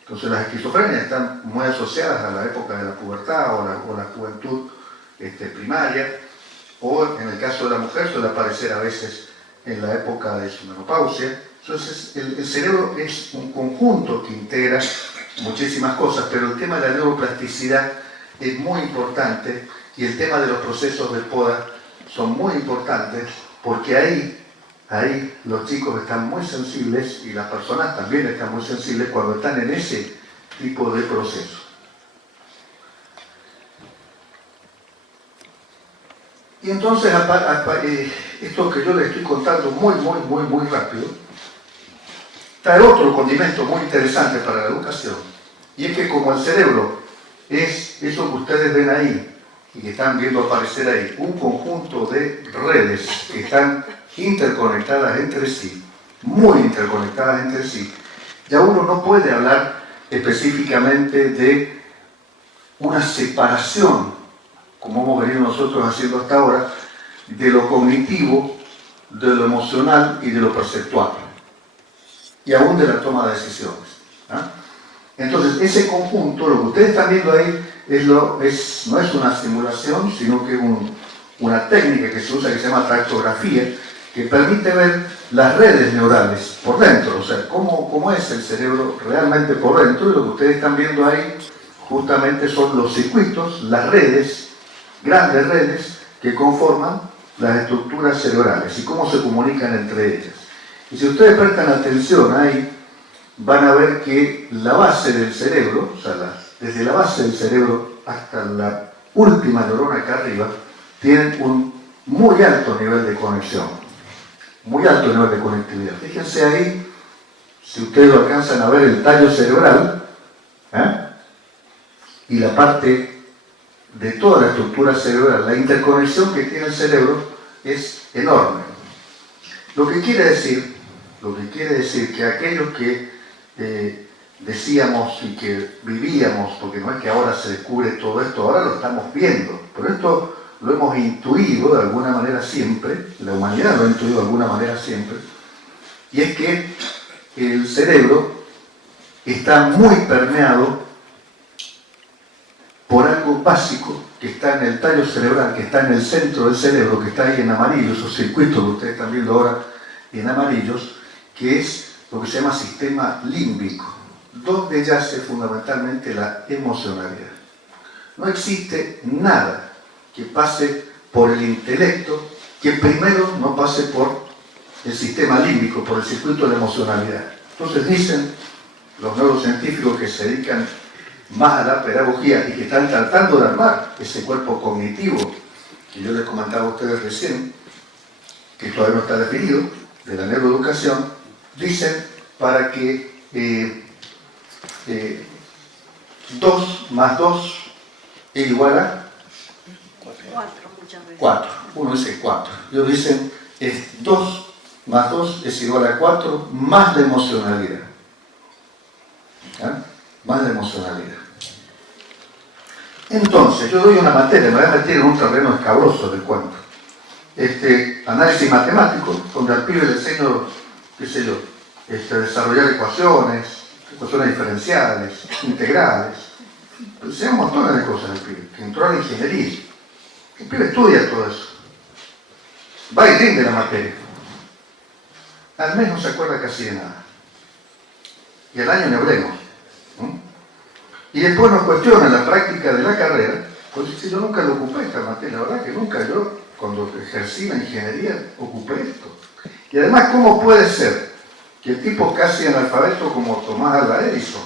Entonces las esquizofrenias están muy asociadas a la época de la pubertad o la juventud primaria, o en el caso de la mujer suele aparecer a veces en la época de su menopausia. Entonces el cerebro es un conjunto que integra muchísimas cosas, pero el tema de la neuroplasticidad es muy importante y el tema de los procesos de poda son muy importantes porque ahí los chicos están muy sensibles y las personas también están muy sensibles cuando están en ese tipo de proceso. Y entonces, esto que yo les estoy contando muy rápido, trae otro condimento muy interesante para la educación, y es que como el cerebro es eso que ustedes ven ahí, y que están viendo aparecer ahí, un conjunto de redes que están interconectadas entre sí, muy interconectadas entre sí, ya uno no puede hablar específicamente de una separación, como hemos venido nosotros haciendo hasta ahora, de lo cognitivo, de lo emocional y de lo perceptual, y aún de la toma de decisiones. Entonces, ese conjunto, lo que ustedes están viendo ahí, no es una simulación, sino que es una técnica que se usa que se llama tractografía, que permite ver las redes neurales por dentro, o sea, cómo es el cerebro realmente por dentro, y lo que ustedes están viendo ahí justamente son los circuitos, las redes, grandes redes que conforman las estructuras cerebrales y cómo se comunican entre ellas. Y si ustedes prestan atención ahí, van a ver que la base del cerebro, o sea, desde la base del cerebro hasta la última neurona acá arriba, tienen un muy alto nivel de conexión, muy alto nivel de conectividad. Fíjense ahí, si ustedes lo alcanzan a ver, el tallo cerebral, y la parte de toda la estructura cerebral, la interconexión que tiene el cerebro es enorme. Lo que quiere decir que aquellos que decíamos y que vivíamos, porque no es que ahora se descubre todo esto, ahora lo estamos viendo, pero esto lo hemos intuido de alguna manera siempre, la humanidad lo ha intuido de alguna manera siempre, y es que el cerebro está muy permeado por algo básico que está en el tallo cerebral, que está en el centro del cerebro, que está ahí en amarillo, esos circuitos que ustedes están viendo ahora en amarillos, que es lo que se llama sistema límbico, donde yace fundamentalmente la emocionalidad. No existe nada que pase por el intelecto que primero no pase por el sistema límbico, por el circuito de la emocionalidad. Entonces dicen los neurocientíficos que se dedican más a la pedagogía y que están tratando de armar ese cuerpo cognitivo que yo les comentaba a ustedes recién, que todavía no está definido, de la neuroeducación, dicen para que 2 más 2 es igual a 4 muchas veces. 4. Uno dice 4. Ellos dicen 2 más 2 es igual a 4 más la emocionalidad. Más la emocionalidad. Entonces, yo doy una materia, me voy a meter en un terreno escabroso del cuento. Análisis matemático, donde al pibe le enseño, qué sé yo, desarrollar ecuaciones diferenciales, integrales. Le enseño montones de cosas al pibe, que entró a la ingeniería. El pibe estudia todo eso. Va y rinde la materia. Al mes no se acuerda casi de nada. Y al año ni hablemos. Y después nos cuestiona la práctica de la carrera, pues dice, yo nunca lo ocupé esta materia, la verdad que nunca yo, cuando ejercí la ingeniería, ocupé esto. Y además, ¿cómo puede ser que tipos casi analfabetos como Tomás Alva Edison,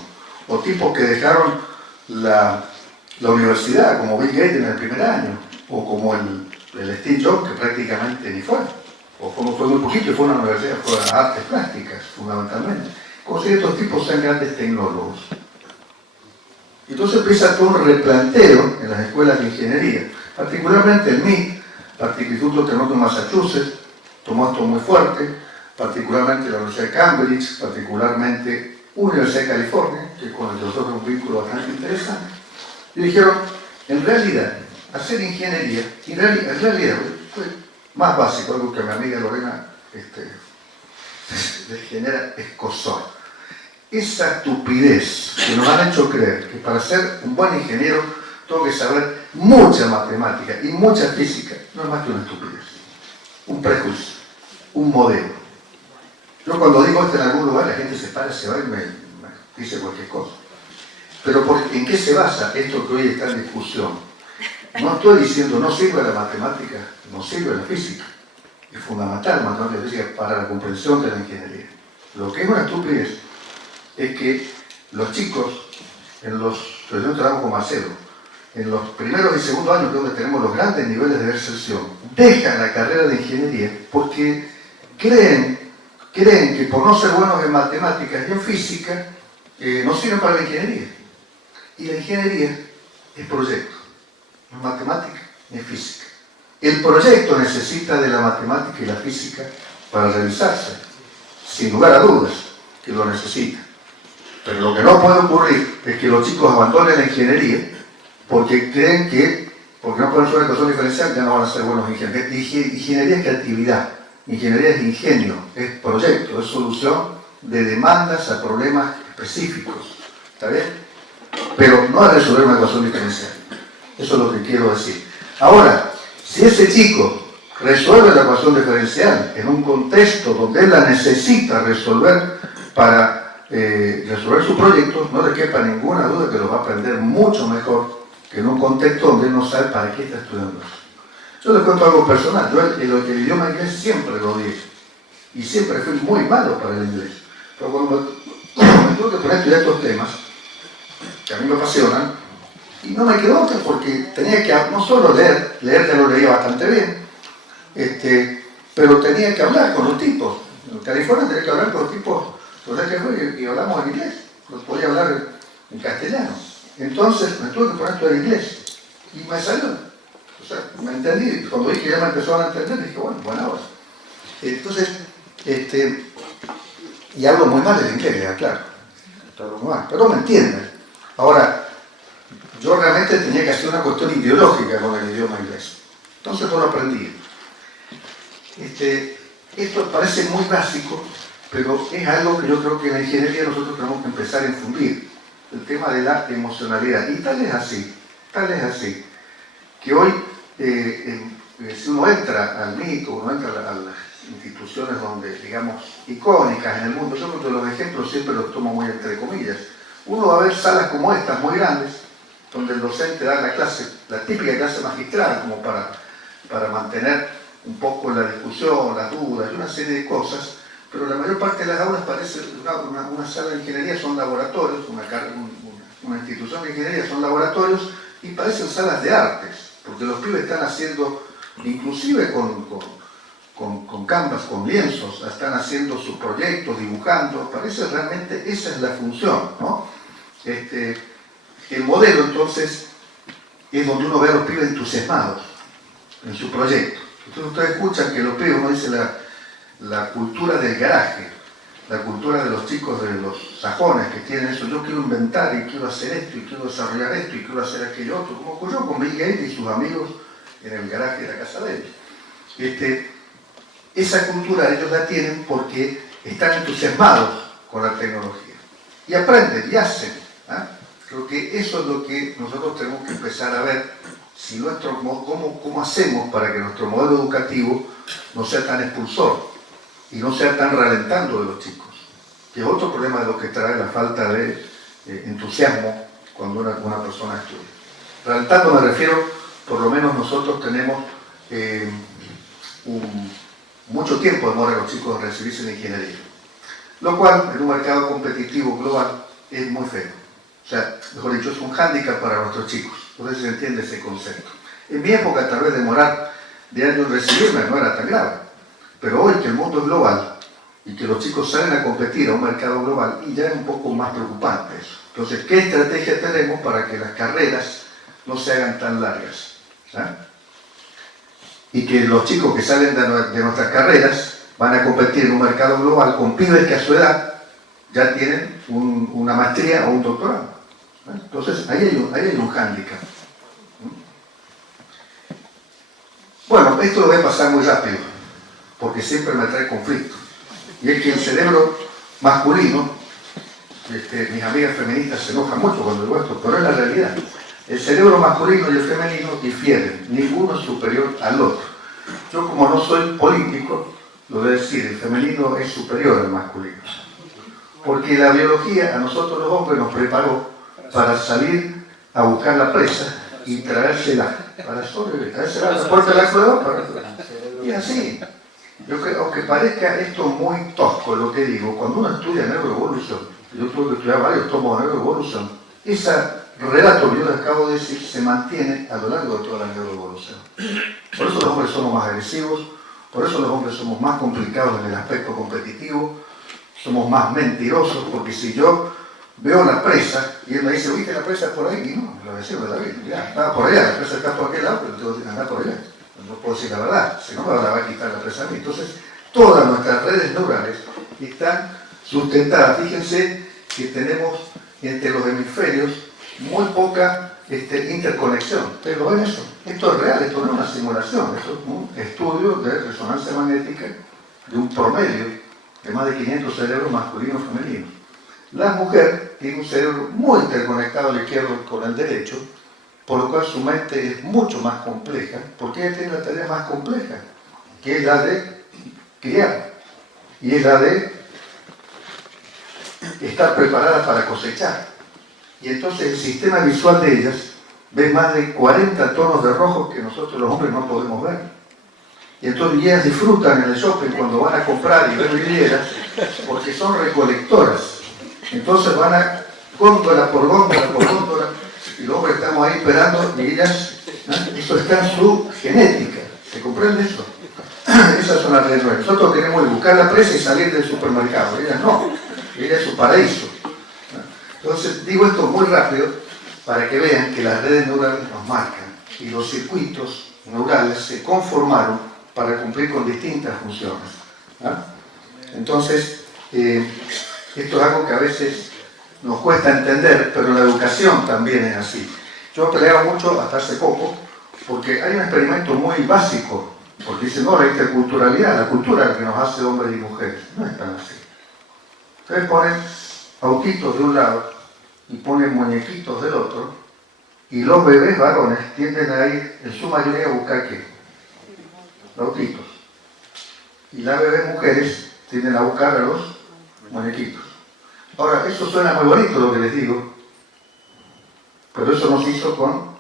o tipos que dejaron la universidad, como Bill Gates en el primer año, o como el Steve Jobs, que prácticamente ni fue, o como fue muy poquito y fue a una universidad, fue a artes plásticas, fundamentalmente, como si estos tipos sean grandes tecnólogos? Entonces empieza todo un replanteo en las escuelas de ingeniería, particularmente el MIT, el Instituto Tecnológico de Massachusetts, tomó esto muy fuerte, particularmente la Universidad de Cambridge, particularmente Universidad de California, que con el que nosotros tenemos un vínculo bastante interesante, y dijeron, en realidad, hacer ingeniería, en realidad fue más básico, algo que mi amiga Lorena le genera escozor. Esa estupidez que nos han hecho creer que para ser un buen ingeniero tengo que saber mucha matemática y mucha física, no es más que una estupidez, un prejuicio, un modelo. Yo cuando digo esto en algún lugar la gente se para, se va y me dice cualquier cosa. Pero ¿en qué se basa esto que hoy está en discusión? No estoy diciendo no sirve la matemática, no sirve la física. Es fundamental la matemática y la física para la comprensión de la ingeniería. Lo que es una estupidez es que los chicos, yo trabajo con Marcelo, en los primeros y segundos años, donde tenemos los grandes niveles de deserción, dejan la carrera de ingeniería porque creen que por no ser buenos en matemáticas y en física, no sirven para la ingeniería. Y la ingeniería es proyecto, no es matemática ni es física. El proyecto necesita de la matemática y la física para realizarse, sin lugar a dudas que lo necesita. Pero lo que no puede ocurrir es que los chicos abandonen la ingeniería porque creen que, porque no pueden resolver ecuación diferencial, ya no van a ser buenos ingenieros. Ingeniería es creatividad, ingeniería es ingenio, es proyecto, es solución de demandas a problemas específicos. ¿Está bien? Pero no es resolver una ecuación diferencial. Eso es lo que quiero decir. Ahora, si ese chico resuelve la ecuación diferencial en un contexto donde él la necesita resolver para resolver su proyecto, no le quepa ninguna duda que lo va a aprender mucho mejor que en un contexto donde él no sabe para qué está estudiando eso. Yo les cuento algo personal. Yo el idioma inglés siempre lo odié y siempre fui muy malo para el inglés. Pero cuando me tuve que poner a estudiar estos temas, que a mí me apasionan, y no me quedó otra porque tenía que no solo leer ya lo leía bastante bien, pero tenía que hablar con los tipos. En California tenía que hablar con los tipos, y hablamos en inglés, no podía hablar en castellano. Entonces me tuve que poner a estudiar inglés y me salió. O sea, me entendí. Cuando vi que ya me empezó a entender, dije, bueno, buena hora. Entonces, y hablo muy mal el inglés, ya, claro. Hablo muy mal, pero me entienden. Ahora, yo realmente tenía que hacer una cuestión ideológica con el idioma inglés. Entonces no lo aprendí. Esto parece muy básico, pero es algo que yo creo que en la ingeniería nosotros tenemos que empezar a infundir. El tema de la emocionalidad. Y tal es así, que hoy, si uno entra al MIT, uno entra a las instituciones donde, digamos, icónicas en el mundo, yo creo que los ejemplos siempre los tomo muy entre comillas. Uno va a ver salas como estas, muy grandes, donde el docente da la clase, la típica clase magistral, como para mantener un poco la discusión, las dudas y una serie de cosas, pero la mayor parte de las aulas parece una sala de ingeniería, son laboratorios, una institución de ingeniería son laboratorios y parecen salas de artes, porque los pibes están haciendo, inclusive con canvas, con lienzos, están haciendo sus proyectos, dibujando, parece realmente esa es la función, ¿no? El modelo entonces es donde uno ve a los pibes entusiasmados en su proyecto. Entonces ustedes escuchan que los pibes, uno dice la cultura del garaje, la cultura de los chicos de los sajones que tienen eso, yo quiero inventar y quiero hacer esto y quiero desarrollar esto y quiero hacer aquello otro, como ocurrió con Bill Gates y sus amigos en el garaje de la casa de ellos. Esa cultura ellos la tienen porque están entusiasmados con la tecnología y aprenden y hacen. Creo que eso es lo que nosotros tenemos que empezar a ver, si cómo hacemos para que nuestro modelo educativo no sea tan expulsor y no sea tan ralentando de los chicos, que es otro problema de lo que trae la falta de entusiasmo cuando una persona estudia. Ralentando me refiero, por lo menos nosotros tenemos mucho tiempo demoran los chicos en recibirse en ingeniería. Lo cual, en un mercado competitivo global, es muy feo. O sea, mejor dicho, es un hándicap para nuestros chicos. No sé si se entiende ese concepto. En mi época, tal vez demorar de años en recibirme no era tan grave. Pero hoy que el mundo es global y que los chicos salen a competir a un mercado global, y ya es un poco más preocupante eso. Entonces, ¿qué estrategia tenemos para que las carreras no se hagan tan largas? ¿Ah? Y que los chicos que salen de nuestras carreras van a competir en un mercado global con pibes que a su edad ya tienen una maestría o un doctorado. ¿Ah? Entonces, ahí hay un hándicap. Bueno, esto lo voy a pasar muy rápido, porque siempre me trae conflictos. Y es que el cerebro masculino, mis amigas feministas se enojan mucho cuando digo esto, pero es la realidad. El cerebro masculino y el femenino difieren, ninguno es superior al otro. Yo, como no soy político, lo voy a decir, el femenino es superior al masculino. Porque la biología a nosotros los hombres nos preparó para salir a buscar la presa y traérsela, para sobrevivir, traérsela a la puerta de la cueva, y así. Yo creo, aunque parezca esto muy tosco lo que digo, cuando uno estudia neuroevolución, yo tuve que estudiar varios tomos de neuroevolución, ese relato que yo les acabo de decir se mantiene a lo largo de toda la neuroevolución. Por eso los hombres somos más agresivos, por eso los hombres somos más complicados en el aspecto competitivo, somos más mentirosos, porque si yo veo la presa y él me dice, ¿viste la presa por ahí? Y no, lo decía, David, ya, estaba por allá, la presa está por aquel lado, pero tengo que andar por allá. No puedo decir la verdad, si no me la va a quitar la presa a mí. Entonces, todas nuestras redes neurales están sustentadas. Fíjense que tenemos entre los hemisferios muy poca interconexión. ¿Ustedes lo ven eso? Esto es real, esto no es una simulación, esto es un estudio de resonancia magnética de un promedio de más de 500 cerebros masculinos y femeninos. La mujer tiene un cerebro muy interconectado al izquierdo con el derecho, por lo cual su mente es mucho más compleja, porque ella tiene la tarea más compleja, que es la de criar, y es la de estar preparada para cosechar. Y entonces el sistema visual de ellas ve más de 40 tonos de rojo que nosotros los hombres no podemos ver. Y entonces ellas disfrutan en el shopping cuando van a comprar y ver vidrieras, porque son recolectoras. Entonces van a góndola por góndola por góndola, y los hombres estamos ahí esperando, y ellas, eso está en su genética. ¿Se comprende eso? Esas son las redes neurales. Nosotros queremos buscar la presa y salir del supermercado. Ellas no. Ella es su paraíso. Entonces, digo esto muy rápido para que vean que las redes neurales nos marcan y los circuitos neurales se conformaron para cumplir con distintas funciones. Entonces, esto es algo que a veces nos cuesta entender, pero la educación también es así. Yo he peleado mucho hasta hace poco, porque hay un experimento muy básico, porque dicen, no, la interculturalidad, la cultura que nos hace hombres y mujeres, no es tan así. Ustedes ponen autitos de un lado y ponen muñequitos del otro, y los bebés varones tienden a ir en su mayoría a buscar ¿qué? Autitos. Y las bebés mujeres tienden a buscar a los muñequitos. Ahora, eso suena muy bonito lo que les digo, pero eso no se hizo con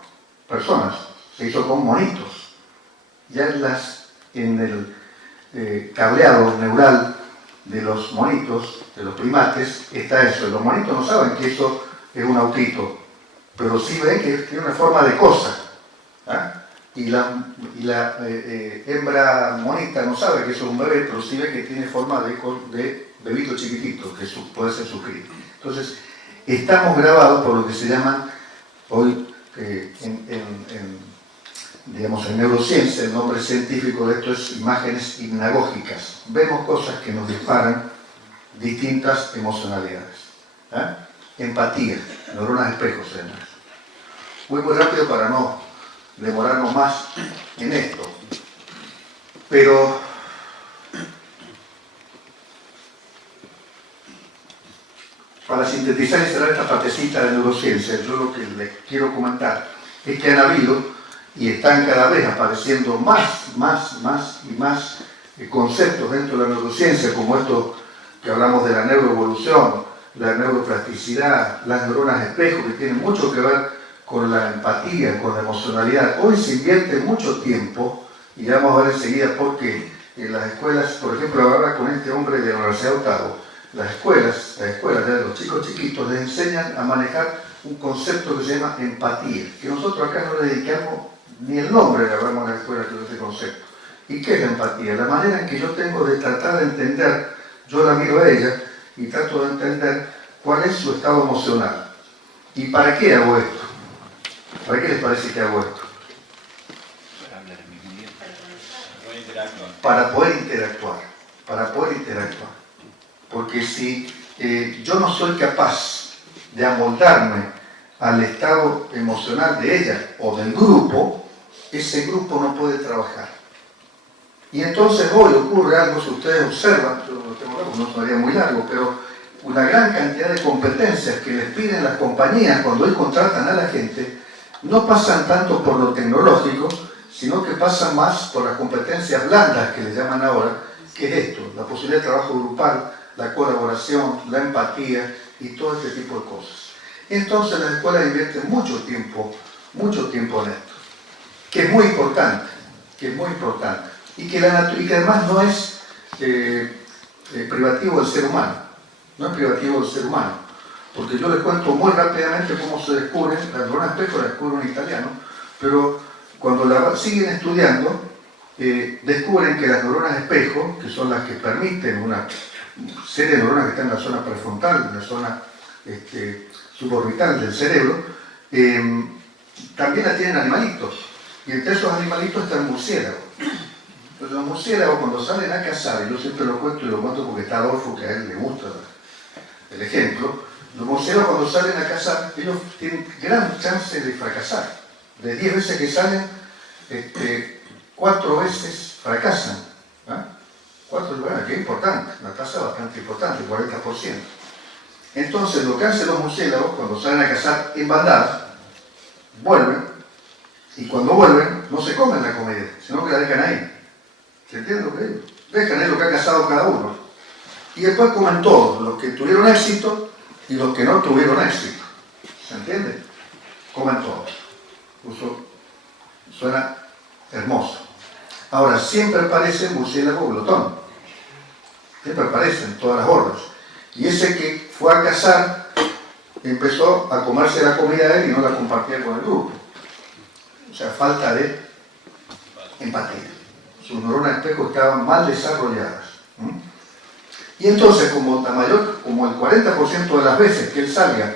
personas, se hizo con monitos. Ya en el cableado neural de los monitos, de los primates, está eso. Los monitos no saben que eso es un autito, pero sí ven que tiene una forma de cosa. Y la hembra monita no sabe que eso es un bebé, pero sí ve que tiene forma de bebito chiquitito, que puede ser su cría. Entonces, estamos grabados por lo que se llama hoy, digamos, en neurociencia, el nombre científico de esto es imágenes hipnagógicas. Vemos cosas que nos disparan distintas emocionalidades. Empatía, neuronas espejos se llama. Voy muy rápido para no demorarnos más en esto. Pero para sintetizar y cerrar esta partecita de neurociencia, yo lo que les quiero comentar es que han habido y están cada vez apareciendo más conceptos dentro de la neurociencia, como esto que hablamos de la neuroevolución, la neuroplasticidad, las neuronas espejo, que tienen mucho que ver con la empatía, con la emocionalidad. Hoy se invierte mucho tiempo, y vamos a ver enseguida por qué, en las escuelas, por ejemplo, ahora con este hombre de la Universidad de Otago, las escuelas de los chicos chiquitos les enseñan a manejar un concepto que se llama empatía, que nosotros acá no le dedicamos ni el nombre, le hablamos en la escuela de ese concepto. ¿Y qué es la empatía? La manera en que yo tengo de tratar de entender, yo la miro a ella y trato de entender cuál es su estado emocional. ¿Y para qué hago esto? ¿Para qué les parece que hago esto? Para poder interactuar. Porque si yo no soy capaz de amoldarme al estado emocional de ella o del grupo, ese grupo no puede trabajar. Y entonces hoy ocurre algo, si ustedes observan, yo no tengo largo, no sería muy largo, pero una gran cantidad de competencias que les piden las compañías cuando hoy contratan a la gente, no pasan tanto por lo tecnológico, sino que pasan más por las competencias blandas que les llaman ahora, que es esto, la posibilidad de trabajo grupal, la colaboración, la empatía y todo este tipo de cosas. Entonces las escuelas invierten mucho tiempo en esto, que es muy importante, y que además no es privativo del ser humano, porque yo les cuento muy rápidamente cómo se descubren, las neuronas espejo las descubre un italiano, pero cuando la siguen estudiando, descubren que las neuronas espejo, que son las que permiten una serie de neuronas que están en la zona prefrontal, en la zona suborbital del cerebro, también la tienen animalitos, y entre esos animalitos está el murciélago. Entonces los murciélagos cuando salen a cazar, y yo siempre lo cuento y lo cuento porque está Adolfo, que a él le gusta el ejemplo, los murciélagos cuando salen a cazar, ellos tienen gran chance de fracasar. De 10 veces que salen, 4 veces fracasan. ¿Ah? 4, bueno, que es importante, una tasa bastante importante, 40%. Entonces lo que hacen los murciélagos cuando salen a cazar en bandadas, vuelven, y cuando vuelven no se comen la comida, sino que la dejan ahí. ¿Se entiende lo que digo? Dejan ahí lo que ha cazado cada uno. Y después comen todos, los que tuvieron éxito y los que no tuvieron éxito. ¿Se entiende? Comen todos. Eso suena hermoso. Ahora, siempre aparece el murciélago glotón. Siempre aparecen todas las hordas. Y ese que fue a cazar empezó a comerse la comida de él y no la compartía con el grupo. O sea, falta de empatía. Sus neuronas espejo estaban mal desarrolladas. Y entonces, como el 40% de las veces que él salga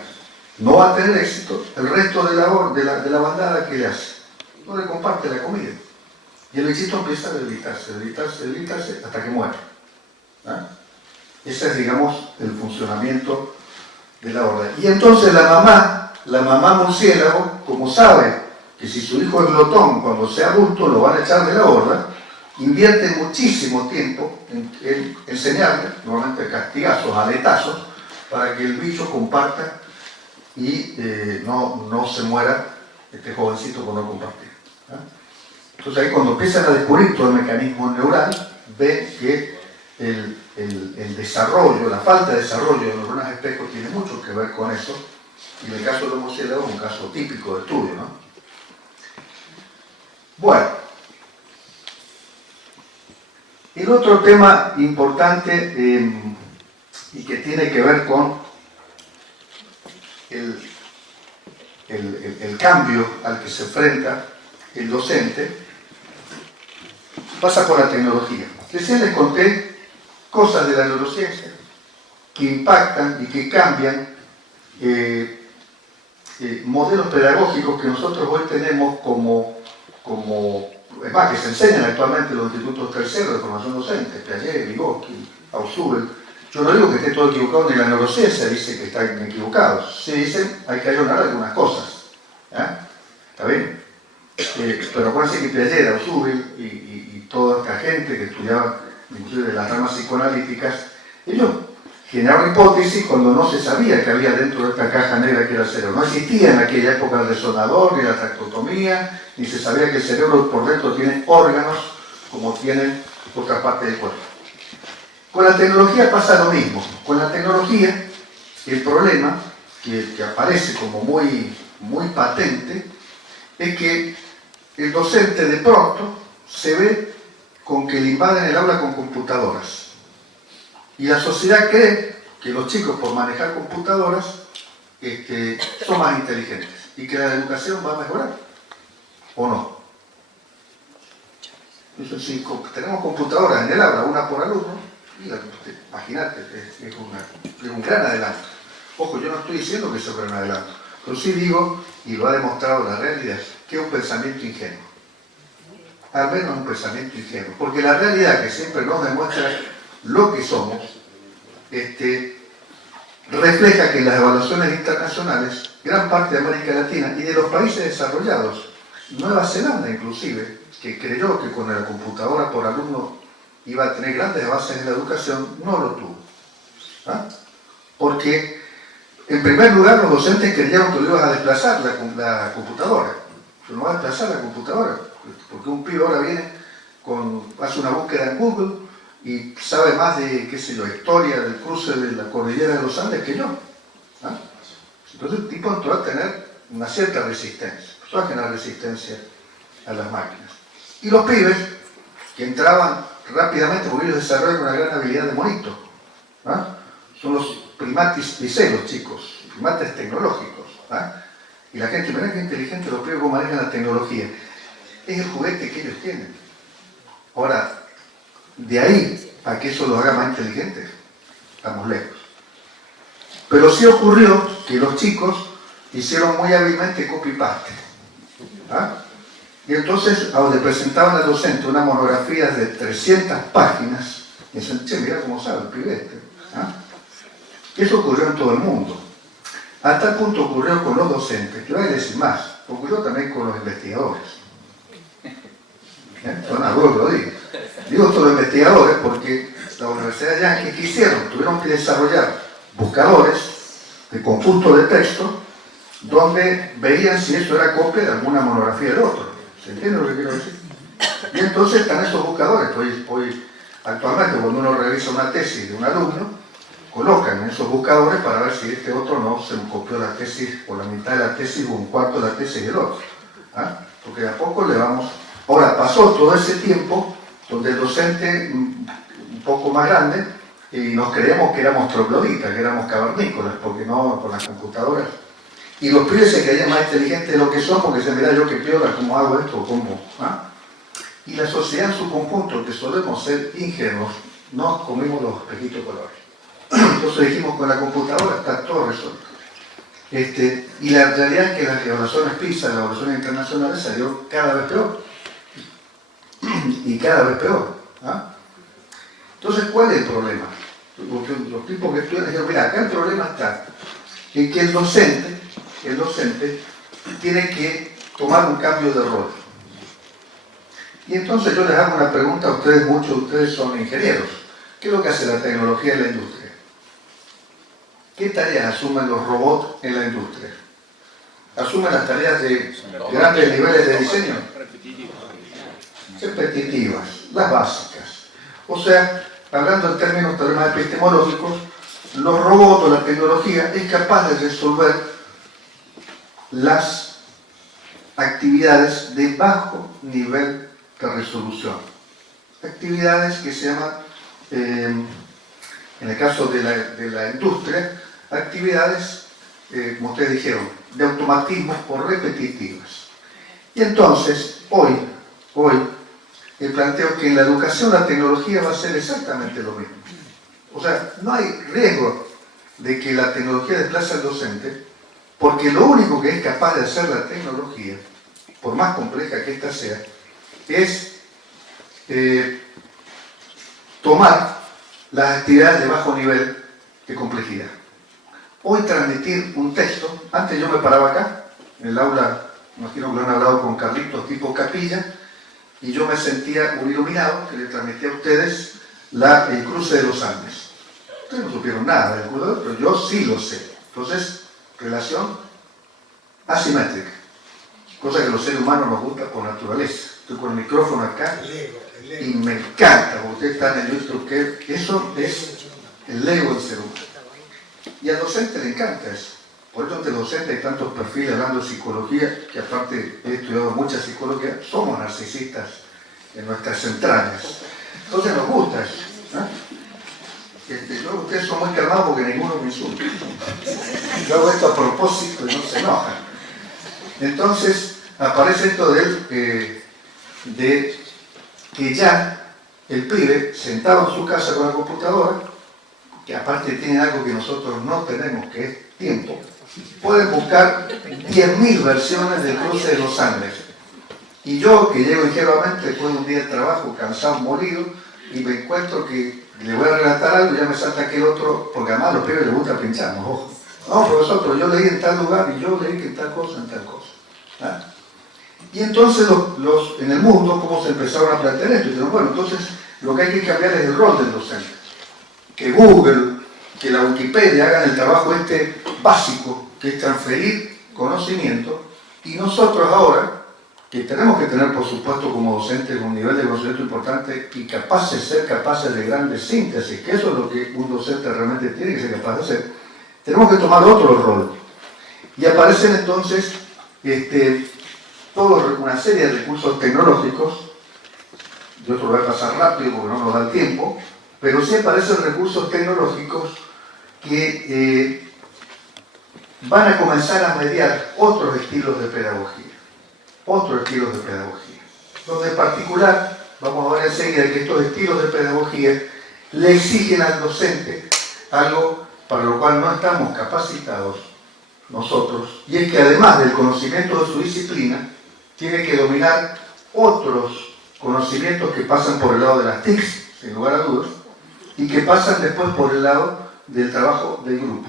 no va a tener éxito, el resto de la bandada, ¿qué le hace? No le comparte la comida. Y el éxito empieza a debilitarse hasta que muere. ¿Ah? Ese es, digamos, el funcionamiento de la horda. Y entonces la mamá murciélago, como sabe que si su hijo es glotón, cuando sea adulto lo van a echar de la horda, invierte muchísimo tiempo en enseñarle, normalmente castigazos, aletazos, para que el bicho comparta y no se muera este jovencito por no compartir. ¿Ah? Entonces ahí cuando empiezan a descubrir todo el mecanismo neural, ven que el desarrollo, la falta de desarrollo de neuronas espejo tiene mucho que ver con eso, y en el caso de los murciélagos es un caso típico de estudio, ¿no? Bueno, el otro tema importante y que tiene que ver con el cambio al que se enfrenta el docente pasa por la tecnología. Recién les conté cosas de la neurociencia que impactan y que cambian modelos pedagógicos que nosotros hoy tenemos es más, que se enseñan actualmente en los institutos terceros de formación docente, Piaget, Vygotsky, Ausubel. Yo no digo que esté todo equivocado, ni la neurociencia dice que están equivocados. Sí dicen, hay que ayunar algunas cosas. ¿Ya? ¿Está bien? Pero acuérdense que Piaget, Ausubel y toda esta gente que estudiaba inclusive las ramas psicoanalíticas, ellos generaron hipótesis cuando no se sabía que había dentro de esta caja negra que era el cerebro. No existía en aquella época el resonador, ni la tractotomía, ni se sabía que el cerebro por dentro tiene órganos como tienen otra parte del cuerpo. Con la tecnología pasa lo mismo. Con la tecnología, el problema que aparece como muy patente es que el docente de pronto se ve con que le invaden el aula con computadoras. Y la sociedad cree que los chicos, por manejar computadoras, son más inteligentes y que la educación va a mejorar. ¿O no? Entonces, si tenemos computadoras en el aula, una por alumno, imagínate, es un gran adelanto. Ojo, yo no estoy diciendo que sea un gran adelanto, pero sí digo, y lo ha demostrado la realidad, que es un pensamiento ingenuo. Al menos un pensamiento ingenuo. Porque la realidad que siempre nos demuestra lo que somos, refleja que en las evaluaciones internacionales, gran parte de América Latina y de los países desarrollados, Nueva Zelanda inclusive, que creyó que con la computadora por alumno iba a tener grandes avances en la educación, no lo tuvo. ¿Ah? Porque, en primer lugar, los docentes creyeron que lo iban a desplazar la computadora. Pero no va a desplazar la computadora, porque un pibe ahora viene, hace una búsqueda en Google y sabe más de, qué sé yo, historia del cruce de la cordillera de los Andes que yo. ¿Ah? Entonces el tipo entró a tener una cierta resistencia, empezó a generar resistencia a las máquinas. Y los pibes, que entraban rápidamente porque ellos desarrollan una gran habilidad de monito. ¿Ah? Son los primates los chicos, primates tecnológicos. ¿Ah? Y la gente, mirá qué inteligente los pibes cómo manejan la tecnología. Es el juguete que ellos tienen. Ahora, de ahí a que eso los haga más inteligentes, estamos lejos. Pero sí ocurrió que los chicos hicieron muy hábilmente copy-paste. ¿Ah? Y entonces, a donde presentaban al docente una monografía de 300 páginas, y dicen, che, mira cómo sabe el pibe ¿Ah? Eso ocurrió en todo el mundo. A tal punto ocurrió con los docentes, que voy a decir más, ocurrió también con los investigadores. Suena duro que lo digo. Digo esto de investigadores porque la Universidad de Yankee, ¿qué hicieron? Tuvieron que desarrollar buscadores de conjunto de texto donde veían si eso era copia de alguna monografía del otro. ¿Se entiende lo que quiero decir? Y entonces están esos buscadores. Hoy actualmente, cuando uno revisa una tesis de un alumno, colocan en esos buscadores para ver si este otro no se copió la tesis o la mitad de la tesis o un cuarto de la tesis del otro. ¿Ah? Porque de a poco le vamos... Ahora, pasó todo ese tiempo donde el docente, un poco más grande, y nos creíamos que éramos trogloditas, que éramos cavernícolas, porque no con las computadoras. Y los pibes se creían más inteligentes de lo que son, porque se mira yo que piola, ¿cómo hago esto? ¿Cómo? ¿Ah? Y la sociedad en su conjunto, que solemos ser ingenuos, nos comimos los espejitos colores. Entonces dijimos, con la computadora está todo resuelto. Y la realidad es que las evaluaciones PISA, las evaluaciones internacionales, salió cada vez peor. Y cada vez peor. ¿Ah? Entonces, ¿cuál es el problema? Los tipos que estudian dijeron, mira, acá el problema está en que el docente tiene que tomar un cambio de rol. Y entonces yo les hago una pregunta a ustedes, muchos de ustedes son ingenieros. ¿Qué es lo que hace la tecnología en la industria? ¿Qué tareas asumen los robots en la industria? ¿Asumen las tareas de grandes niveles de diseño? Repetitivas, las básicas. O sea, hablando en términos tal vez más epistemológicos, los robots o la tecnología es capaz de resolver las actividades de bajo nivel de resolución. Actividades que se llaman, en el caso de la industria, actividades, como ustedes dijeron, de automatismo o repetitivas. Y entonces, hoy, planteo que en la educación la tecnología va a ser exactamente lo mismo. O sea, no hay riesgo de que la tecnología desplace al docente, porque lo único que es capaz de hacer la tecnología, por más compleja que ésta sea, es tomar las actividades de bajo nivel de complejidad. Hoy transmitir un texto, antes yo me paraba acá, en el aula, imagino que lo han hablado con Carlitos tipo capilla, y yo me sentía un iluminado que le transmitía a ustedes el cruce de los Andes. Ustedes no supieron nada del cruce, pero yo sí lo sé. Entonces, relación asimétrica, cosa que los seres humanos nos gusta por naturaleza. Estoy con el micrófono acá y me encanta, porque ustedes están en el YouTube, que eso es el ego del ser humano. Y al docente le encanta eso. Por eso entre los docentes hay tantos perfiles hablando de psicología, que aparte he estudiado mucha psicología, somos narcisistas en nuestras entrañas. Entonces nos gusta eso. Luego ustedes son muy calmados porque ninguno me insulta. Yo hago esto a propósito y no se enojan. Entonces aparece esto de que ya el pibe sentado en su casa con la computadora, que aparte tiene algo que nosotros no tenemos, que es tiempo, pueden buscar 10.000 versiones del cruce de los Andes. Y yo, que llego ingenuamente después de un día de trabajo, cansado, molido, y me encuentro que le voy a relatar algo y ya me salta aquel otro, porque además a los pibes les gusta pincharnos, ojo. No, profesor, yo leí en tal lugar y yo leí que en tal cosa, ¿ah? Y entonces en el mundo, ¿cómo se empezaron a plantear esto? Y dijeron, bueno, entonces lo que hay que cambiar es el rol del docente. Que Google, que la Wikipedia hagan el trabajo básico, que es transferir conocimiento, y nosotros ahora, que tenemos que tener, por supuesto, como docentes un nivel de conocimiento importante y ser capaces de grandes síntesis, que eso es lo que un docente realmente tiene que ser capaz de hacer, tenemos que tomar otro rol. Y aparecen entonces toda una serie de recursos tecnológicos, yo te lo voy a pasar rápido porque no nos da el tiempo, pero sí aparecen recursos tecnológicos que van a comenzar a mediar otros estilos de pedagogía. Donde en particular, vamos a ver enseguida que estos estilos de pedagogía le exigen al docente algo para lo cual no estamos capacitados nosotros, y es que además del conocimiento de su disciplina, tiene que dominar otros conocimientos que pasan por el lado de las TICs, sin lugar a dudas, y que pasan después por el lado del trabajo del grupo.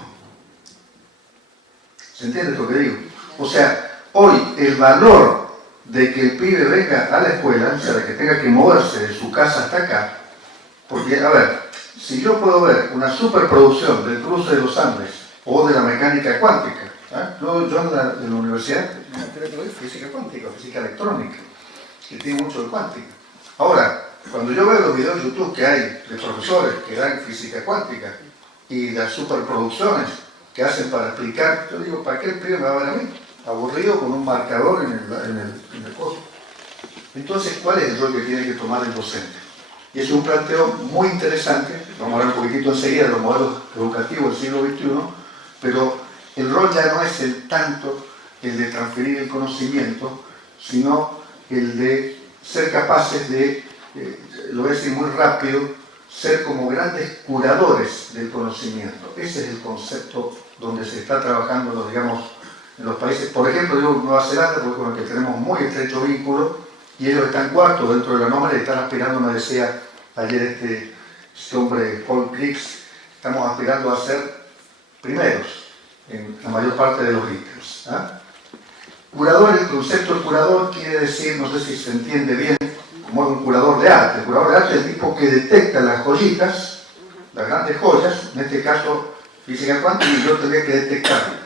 ¿Se entiende lo que digo? O sea, hoy el valor de que el pibe venga a la escuela, o sea, de que tenga que moverse de su casa hasta acá, porque, a ver, si yo puedo ver una superproducción del cruce de los Andes o de la mecánica cuántica, yo en la universidad creo que es física cuántica, física electrónica, que tiene mucho de cuántica. Ahora, cuando yo veo los videos de YouTube que hay de profesores que dan física cuántica y las superproducciones que hacen para explicar, yo digo, ¿para qué el pibe me va a ver a mí? Aburrido con un marcador en el coso. Entonces, ¿cuál es el rol que tiene que tomar el docente? Y es un planteo muy interesante, vamos a hablar un poquitito enseguida de los modelos educativos del siglo XXI, pero el rol ya no es tanto el de transferir el conocimiento, sino el de ser capaces de, lo voy a decir muy rápido, ser como grandes curadores del conocimiento. Ese es el concepto donde se está trabajando, digamos, en los países, por ejemplo, digo Nueva Zelanda, porque con el que tenemos muy estrecho vínculo, y ellos están cuartos dentro de la nómina y están aspirando, me decía ayer este hombre Paul Griggs, estamos aspirando a ser primeros en la mayor parte de los ítems. Curador, el concepto de curador quiere decir, no sé si se entiende bien, como es un curador de arte. El curador de arte es el tipo que detecta las joyitas, las grandes joyas, en este caso física cuántica, y yo tendría que detectar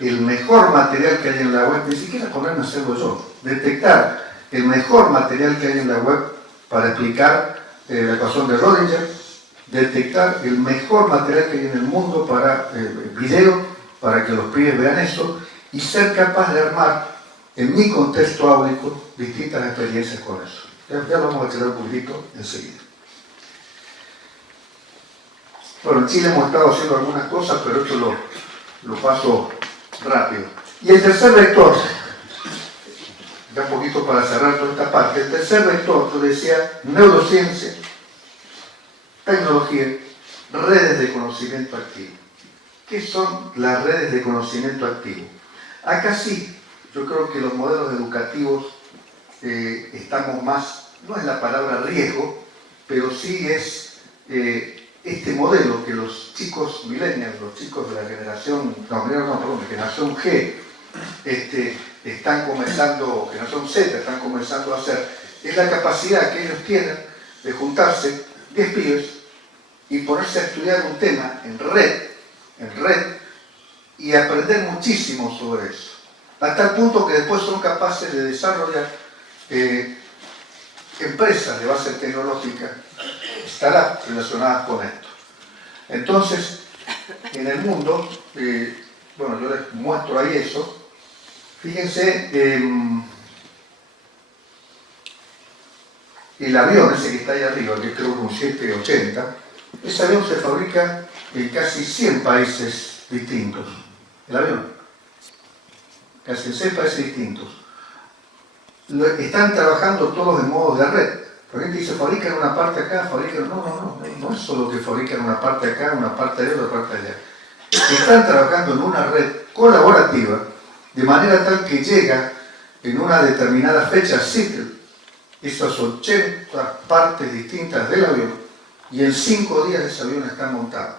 el mejor material que hay en la web, ni siquiera ponerme a hacerlo yo, detectar el mejor material que hay en la web para explicar la ecuación de Rödinger, detectar el mejor material que hay en el mundo para video, para que los pibes vean eso, y ser capaz de armar, en mi contexto áulico, distintas experiencias con eso. Ya lo vamos a echar un poquito enseguida. Bueno, en Chile hemos estado haciendo algunas cosas, pero esto lo paso rápido. Y el tercer vector, ya un poquito para cerrar toda esta parte, el tercer vector, yo decía, neurociencia, tecnología, redes de conocimiento activo. ¿Qué son las redes de conocimiento activo? Acá sí, yo creo que los modelos educativos estamos más, no es la palabra riesgo, pero sí es este modelo que los chicos millennials, los chicos de la generación, generación G, están comenzando, generación Z, están comenzando a hacer, es la capacidad que ellos tienen de juntarse 10 pibes y ponerse a estudiar un tema en red, y aprender muchísimo sobre eso. A tal punto que después son capaces de desarrollar empresas de base tecnológica, startups relacionadas con esto. Entonces, en el mundo, bueno, yo les muestro ahí eso. Fíjense, el avión ese que está ahí arriba, que creo que es un 780, ese avión se fabrica en casi 100 países distintos. El avión. Casi en 6 países distintos. Están trabajando todos en modo de red. La gente dice, fabrican una parte acá, fabrican... No es solo que fabrican una parte acá, una parte allá, otra parte allá. Están trabajando en una red colaborativa, de manera tal que llega en una determinada fecha, esas 80 partes distintas del avión, y en 5 días ese avión está montado.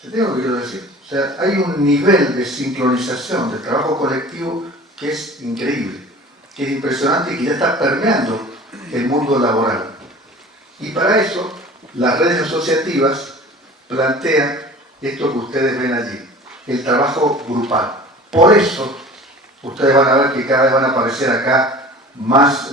¿Se entiende lo que quiero decir? O sea, hay un nivel de sincronización, de trabajo colectivo, que es increíble, que es impresionante y que ya está permeando el mundo laboral. Y para eso, las redes asociativas plantean esto que ustedes ven allí, el trabajo grupal. Por eso, ustedes van a ver que cada vez van a aparecer acá más,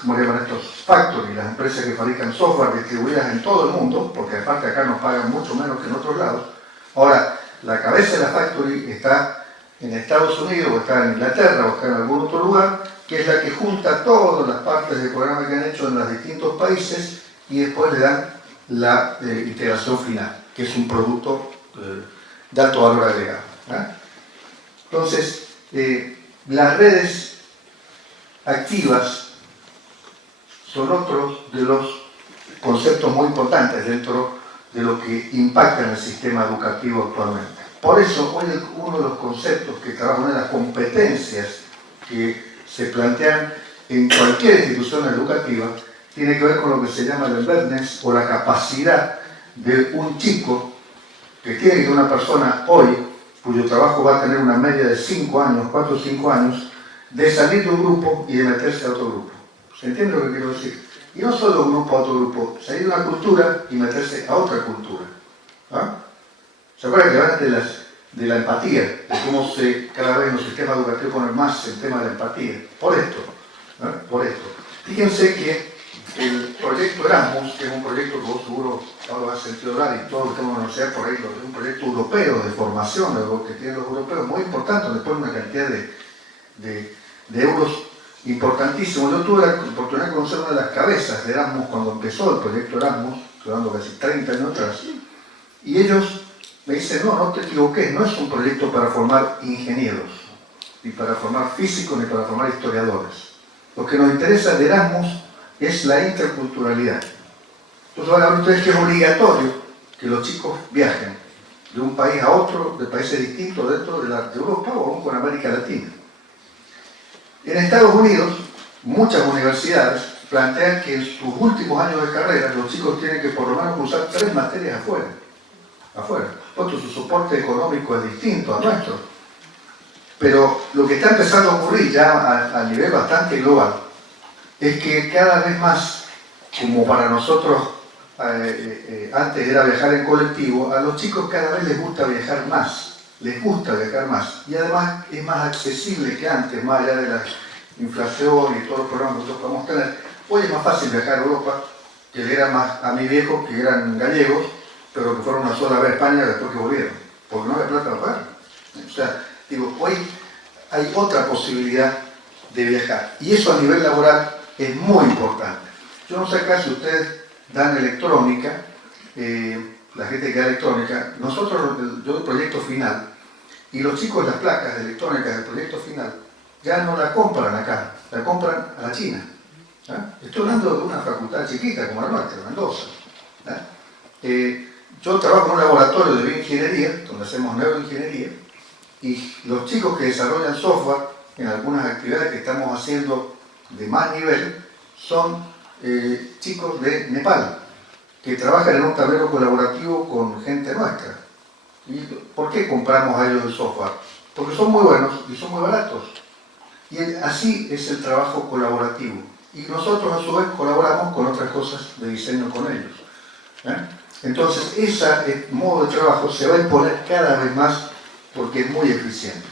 ¿cómo le llaman estos? Factory, las empresas que fabrican software distribuidas en todo el mundo, porque aparte acá nos pagan mucho menos que en otros lados. Ahora, la cabeza de la factory está en Estados Unidos, o está en Inglaterra, o está en algún otro lugar, que es la que junta todas las partes del programa que han hecho en los distintos países y después le dan la integración final, que es un producto de alto valor agregado. Entonces, las redes activas son otros de los conceptos muy importantes dentro de lo que impacta en el sistema educativo actualmente. Por eso, hoy uno de los conceptos que trabaja, una de las competencias que se plantean en cualquier institución educativa, tiene que ver con lo que se llama el awareness, o la capacidad de un chico que tiene que una persona hoy, cuyo trabajo va a tener una media de 5 años, 4 o 5 años, de salir de un grupo y de meterse a otro grupo. ¿Se entiende lo que quiero decir? Y no solo de un grupo a otro grupo, salir de una cultura y meterse a otra cultura. ¿Ah? ¿Se acuerdan que hablan de la empatía? De cómo cada vez en los sistemas educativos ponen más el tema de la empatía. Por esto. Por esto. Fíjense que el proyecto Erasmus, que es un proyecto que vos seguro ahora has sentido hablar y todos lo tenemos que conocer por ahí, es un proyecto europeo de formación, algo que tienen los europeos, muy importante, donde ponen una cantidad de euros importantísimos. Yo tuve la oportunidad de conocer una de las cabezas de Erasmus cuando empezó el proyecto Erasmus, estoy hablando casi 30 años atrás, y ellos me dicen, no te equivoques, no es un proyecto para formar ingenieros, ni para formar físicos, ni para formar historiadores. Lo que nos interesa de Erasmus es la interculturalidad. Entonces van a ver ustedes que es obligatorio que los chicos viajen de un país a otro, de países distintos dentro de Europa o aún con América Latina. En Estados Unidos, muchas universidades plantean que en sus últimos años de carrera los chicos tienen que por lo menos cursar 3 materias afuera. Otro, su soporte económico es distinto al nuestro. Pero lo que está empezando a ocurrir ya a nivel bastante global es que cada vez más, como para nosotros antes era viajar en colectivo, a los chicos cada vez les gusta viajar más. Y además es más accesible que antes, más allá de la inflación y todos los problemas que nosotros podemos tener. Hoy es más fácil viajar a Europa, que le era más a mis viejos que eran gallegos, pero que fueron una sola vez a España después que volvieron, porque no había plata para pagar. O sea, digo, hoy hay otra posibilidad de viajar, y eso a nivel laboral es muy importante. Yo no sé acá si ustedes dan electrónica, la gente que da electrónica, nosotros, yo el proyecto final, y los chicos las placas de electrónica del proyecto final, ya no la compran acá, la compran a la China. Estoy hablando de una facultad chiquita como la nuestra, Mendoza. Yo trabajo en un laboratorio de bioingeniería, donde hacemos neuroingeniería, y los chicos que desarrollan software en algunas actividades que estamos haciendo de más nivel son chicos de Nepal, que trabajan en un tablero colaborativo con gente nuestra. ¿Y por qué compramos a ellos el software? Porque son muy buenos y son muy baratos. Y así es el trabajo colaborativo. Y nosotros a su vez colaboramos con otras cosas de diseño con ellos. Entonces, ese modo de trabajo se va a imponer cada vez más porque es muy eficiente.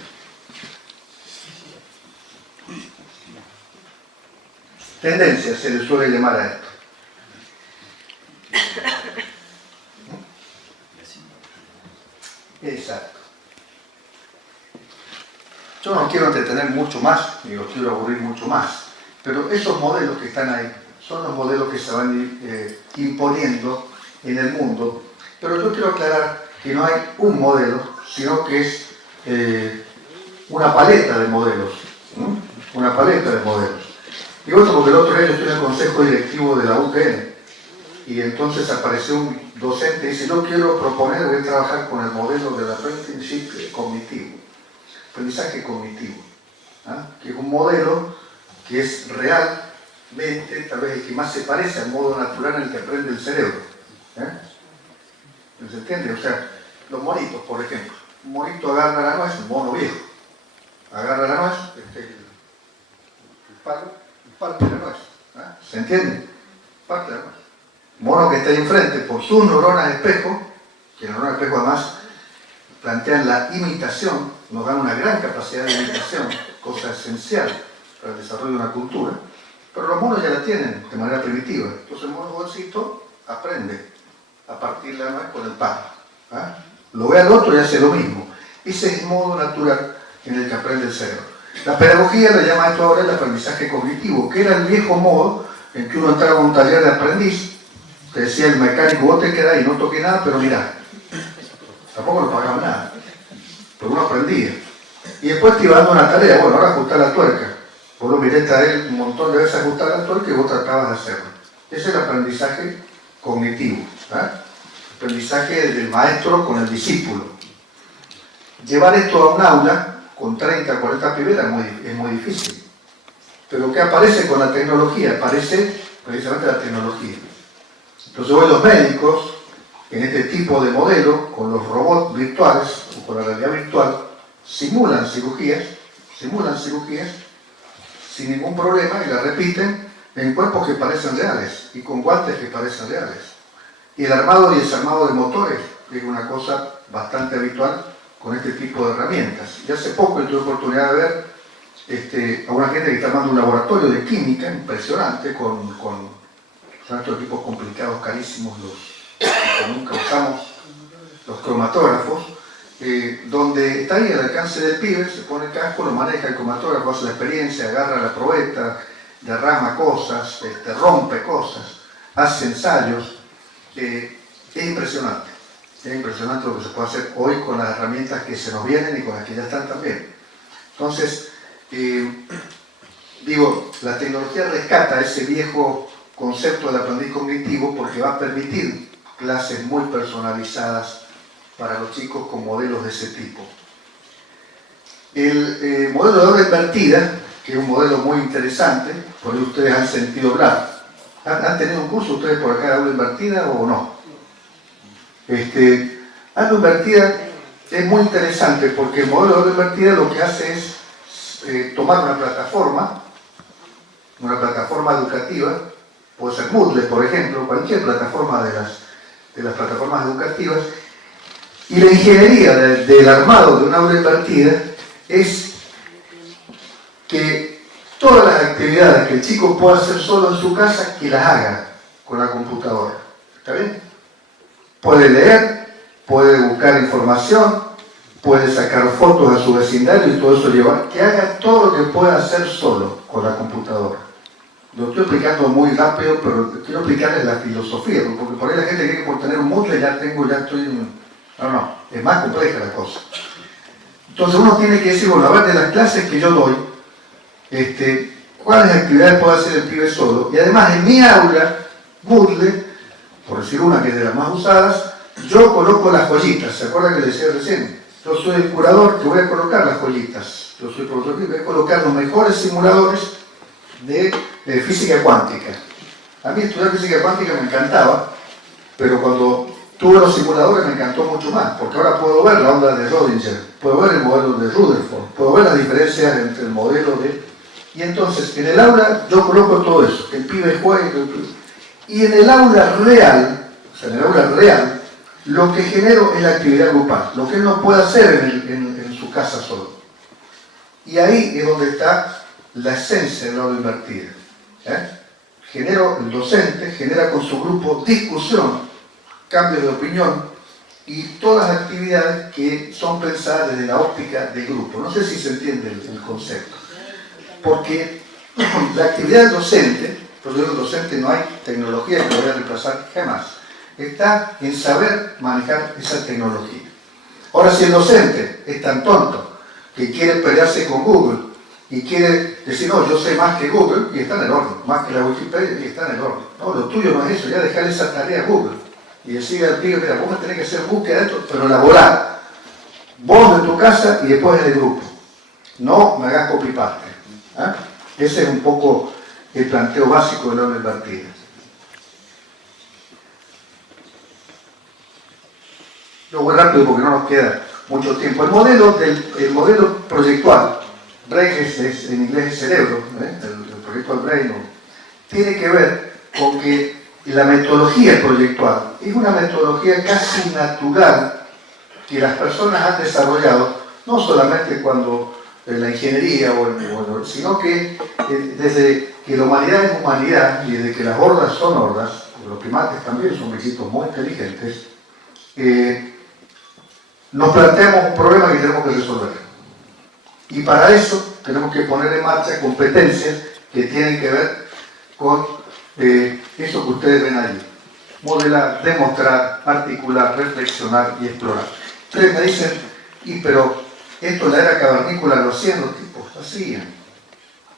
Tendencia se le suele llamar a esto. Exacto. Yo no quiero entretener mucho más, ni los quiero aburrir mucho más, pero esos modelos que están ahí son los modelos que se van imponiendo en el mundo. Pero yo quiero aclarar que no hay un modelo, sino que es una paleta de modelos. Una paleta de modelos. Digo esto porque el otro día yo estoy en el consejo directivo de la UPN y entonces apareció un docente y dice: yo quiero proponer, voy a trabajar con el modelo del apprenticeship cognitivo, aprendizaje cognitivo, que es un modelo que es realmente tal vez el que más se parece al modo natural en el que aprende el cerebro. ¿Se entiende? O sea, los monitos, por ejemplo. Un monito agarra la nuez, un mono viejo. Agarra la nuez, el palo, y parte la nuez. ¿Se entiende? Parte la nuez. Mono que está ahí enfrente, por sus neuronas espejo, que las neuronas espejo además plantean la imitación, nos dan una gran capacidad de imitación, cosa esencial para el desarrollo de una cultura, pero los monos ya la tienen de manera primitiva. Entonces el mono jovencito aprende a partir la nuez con el palo. Lo ve al otro y hace lo mismo. Ese es el modo natural en el que aprende el cerebro. La pedagogía le llama a esto ahora el aprendizaje cognitivo, que era el viejo modo en que uno entraba a un taller de aprendiz, te decía el mecánico: vos te quedás y no toqué nada, pero mirá. Tampoco lo pagaba nada, pero uno aprendía. Y después te iba dando una tarea: bueno, ahora ajustar la tuerca. Vos lo miraste a él un montón de veces ajustar la tuerca y vos tratabas de hacerlo. Ese es el aprendizaje cognitivo. Aprendizaje del maestro con el discípulo. Llevar esto a un aula con 30, 40 pibetas es muy difícil. Pero ¿qué aparece con la tecnología? Aparece precisamente la tecnología. Entonces hoy los médicos, en este tipo de modelo, con los robots virtuales o con la realidad virtual, simulan cirugías sin ningún problema y las repiten en cuerpos que parecen reales y con guantes que parecen reales. Y el armado y desarmado de motores es una cosa bastante habitual con este tipo de herramientas. Y hace poco tuve oportunidad de ver a una gente que está armando un laboratorio de química impresionante con estos equipos complicados, carísimos, los que nunca usamos, los cromatógrafos, donde está ahí al alcance del pibe, se pone el casco, lo maneja el cromatógrafo, hace la experiencia, agarra la probeta, derrama cosas, rompe cosas, hace ensayos. Es impresionante lo que se puede hacer hoy con las herramientas que se nos vienen y con las que ya están también. Entonces, la tecnología rescata ese viejo concepto del aprendiz cognitivo porque va a permitir clases muy personalizadas para los chicos con modelos de ese tipo. El modelo de aula invertida, que es un modelo muy interesante, por ahí ustedes han sentido hablar. ¿Han tenido un curso ustedes por acá de aula invertida o no? Aula invertida es muy interesante porque el modelo de aula invertida lo que hace es tomar una plataforma educativa, puede ser Moodle, por ejemplo, cualquier plataforma de las plataformas educativas, y la ingeniería del armado de una aula invertida es que todas las actividades que el chico pueda hacer solo en su casa, que las haga con la computadora. ¿Está bien? Puede leer, puede buscar información, puede sacar fotos a su vecindario y todo eso llevar, que haga todo lo que pueda hacer solo con la computadora. Lo estoy explicando muy rápido, pero quiero explicarles la filosofía, porque por ahí la gente cree que por tener un Moodle ya estoy... No, es más compleja la cosa. Entonces uno tiene que decir, bueno, a ver de las clases que yo doy, cuáles actividades puede hacer el pibe solo, y además en mi aula, Moodle, por decir una que es de las más usadas, yo coloco las joyitas. ¿Se acuerdan que les decía recién? Yo soy el curador que voy a colocar las joyitas. Yo soy el profesor que voy a colocar los mejores simuladores de física cuántica. A mí estudiar física cuántica me encantaba, pero cuando tuve los simuladores me encantó mucho más, porque ahora puedo ver la onda de Schrödinger, puedo ver el modelo de Rutherford, puedo ver las diferencias entre el modelo de... Y entonces, en el aula yo coloco todo eso, que el pibe juegue, y en el aula real, lo que genero es la actividad grupal, lo que él no puede hacer en su casa solo. Y ahí es donde está la esencia del aula invertida. El docente genera con su grupo discusión, cambios de opinión y todas las actividades que son pensadas desde la óptica del grupo. No sé si se entiende el concepto. Porque la actividad del docente Pero yo, el docente, no hay tecnología que lo vaya a reemplazar jamás. Está en saber manejar esa tecnología. Ahora, si el docente es tan tonto que quiere pelearse con Google y quiere decir, no, yo sé más que Google, y está en el orden, más que la Wikipedia, y está en el orden. No, lo tuyo no es eso, ya dejarle esa tarea a Google. Y decirle al pibe, mira, vos me tenés que hacer búsqueda de esto, pero elaborar. Vos en tu casa y después en el grupo. No me hagas copy-paste. ¿Ah? Ese es un poco el planteo básico de la orden partida. Yo voy rápido porque no nos queda mucho tiempo. El modelo proyectual, Brain en inglés es cerebro, el proyectual Brain, tiene que ver con que la metodología proyectual es una metodología casi natural que las personas han desarrollado, no solamente cuando la ingeniería, sino que desde que la humanidad es humanidad y desde que las hordas son hordas, los primates también son bichitos muy inteligentes, nos planteamos un problema que tenemos que resolver. Y para eso tenemos que poner en marcha competencias que tienen que ver con eso que ustedes ven allí. Modelar, demostrar, articular, reflexionar y explorar. Ustedes me dicen, pero esto en la era cavernícola lo hacían los tipos, hacían.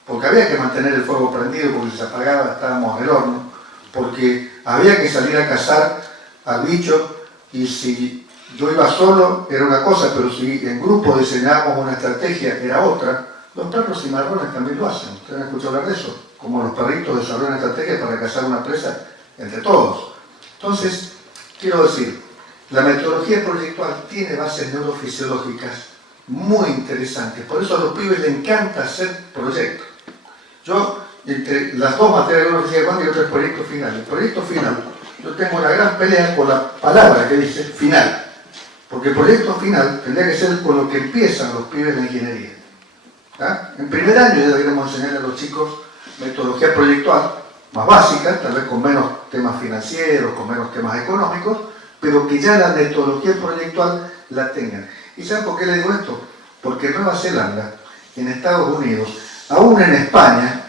Porque había que mantener el fuego prendido, porque si se apagaba estábamos en el horno, porque había que salir a cazar al bicho, y si yo iba solo era una cosa, pero si en grupo diseñábamos una estrategia era otra. Los perros cimarrones también lo hacen. ¿Ustedes han escuchado hablar de eso? Como los perritos desarrollan estrategias para cazar una presa entre todos. Entonces, quiero decir, la metodología proyectual tiene bases neurofisiológicas muy interesantes. Por eso a los pibes les encanta hacer proyectos. Yo, entre las dos materias de neurofisiología y otro proyecto final. El proyecto final, yo tengo una gran pelea con la palabra que dice final. Porque el proyecto final tendría que ser con lo que empiezan los pibes de la ingeniería. ¿Ah? En primer año ya deberíamos enseñarle a los chicos metodología proyectual, más básica, tal vez con menos temas financieros, con menos temas económicos, pero que ya la metodología proyectual la tengan. ¿Y saben por qué les digo esto? Porque en Nueva Zelanda, en Estados Unidos, aún en España,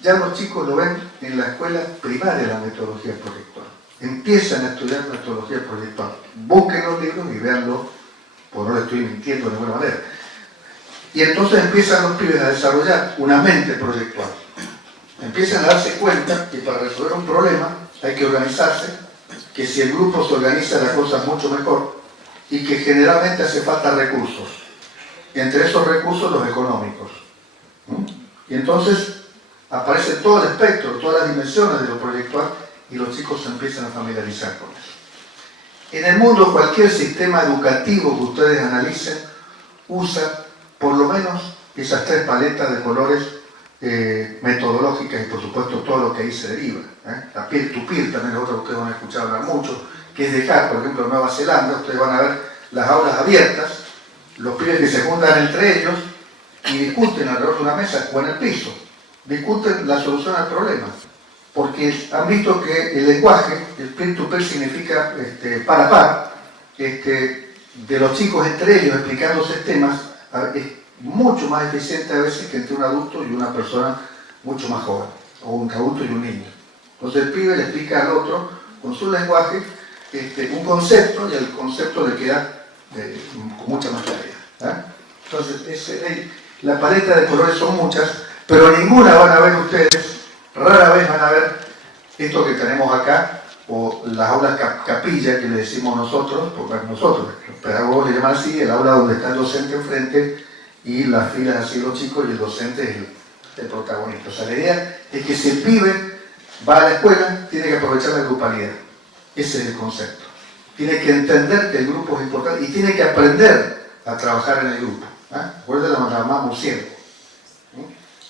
ya los chicos lo ven en la escuela primaria la metodología proyectual. Empiezan a estudiar metodología proyectual. Busquen los libros y véanlo, pues no le estoy mintiendo de ninguna manera. Y entonces empiezan los pibes a desarrollar una mente proyectual. Empiezan a darse cuenta que para resolver un problema hay que organizarse, que si el grupo se organiza la cosa es mucho mejor y que generalmente hace falta recursos. Entre esos recursos los económicos. Y entonces aparece todo el espectro, todas las dimensiones de lo proyectual y los chicos se empiezan a familiarizar con eso. En el mundo cualquier sistema educativo que ustedes analicen usa por lo menos esas tres paletas de colores metodológicas y por supuesto todo lo que ahí se deriva. La peer-to-peer también es otra que ustedes van a escuchar hablar mucho, que es dejar, por ejemplo, en Nueva Zelanda, ustedes van a ver las aulas abiertas, los pibes que se juntan entre ellos y discuten alrededor de una mesa o en el piso, discuten la solución al problema, porque han visto que el lenguaje, el peer-to-peer significa par a par, de los chicos entre ellos explicándose temas, es mucho más eficiente a veces que entre un adulto y una persona mucho más joven, o un adulto y un niño. Entonces el pibe le explica al otro con su lenguaje un concepto y el concepto le queda con mucha más claridad. Entonces la paleta de colores son muchas, pero ninguna van a ver ustedes, rara vez van a ver esto que tenemos acá, o las aulas capilla que le decimos nosotros, porque nosotros, los pedagogos le llaman así, el aula donde está el docente enfrente y las filas así los chicos y el docente es el protagonista. O sea, la idea es que si el pibe va a la escuela, tiene que aprovechar la grupalidad. Ese es el concepto. Tiene que entender que el grupo es importante y tiene que aprender a trabajar en el grupo. Recuerden la mamá murciélago.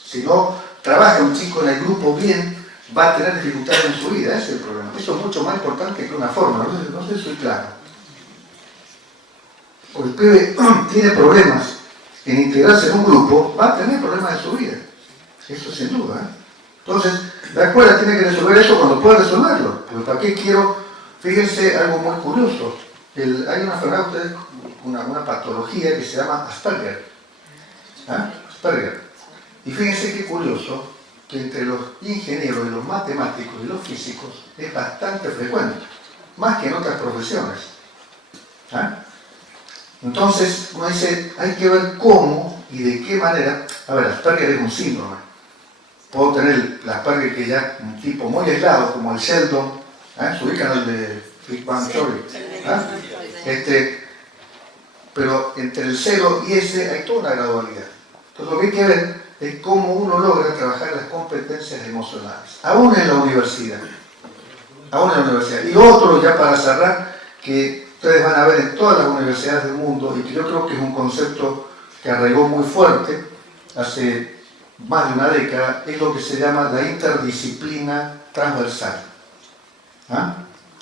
Si no trabaja un chico en el grupo bien, va a tener dificultades en su vida, ese es el problema. Eso es mucho más importante que una fórmula, no sé si soy claro. Porque el pibe tiene problemas en integrarse en un grupo, va a tener problemas en su vida. Eso sin duda. Entonces, la escuela tiene que resolver eso cuando pueda resolverlo. Pero ¿para qué quiero? Fíjense algo muy curioso. Hay una enfermedad, ustedes, una patología que se llama Asperger. Asperger. Y fíjense qué curioso, que entre los ingenieros y los matemáticos y los físicos es bastante frecuente, más que en otras profesiones. ¿Ah? Entonces, uno dice, hay que ver cómo y de qué manera. A ver, Asperger es un síndrome. Puedo tener el Asperger que ya un tipo muy aislado, como el Sheldon, ¿eh? Se ubican el de Big Bang Theory. ¿Eh? Pero entre el 0 y ese hay toda una gradualidad. Entonces, lo que hay que ver es cómo uno logra trabajar las competencias emocionales, aún en la universidad. Aún en la universidad. Y otro, ya para cerrar, que ustedes van a ver en todas las universidades del mundo y que yo creo que es un concepto que arraigó muy fuerte hace más de una década, es lo que se llama la interdisciplina transversal. ¿Ah?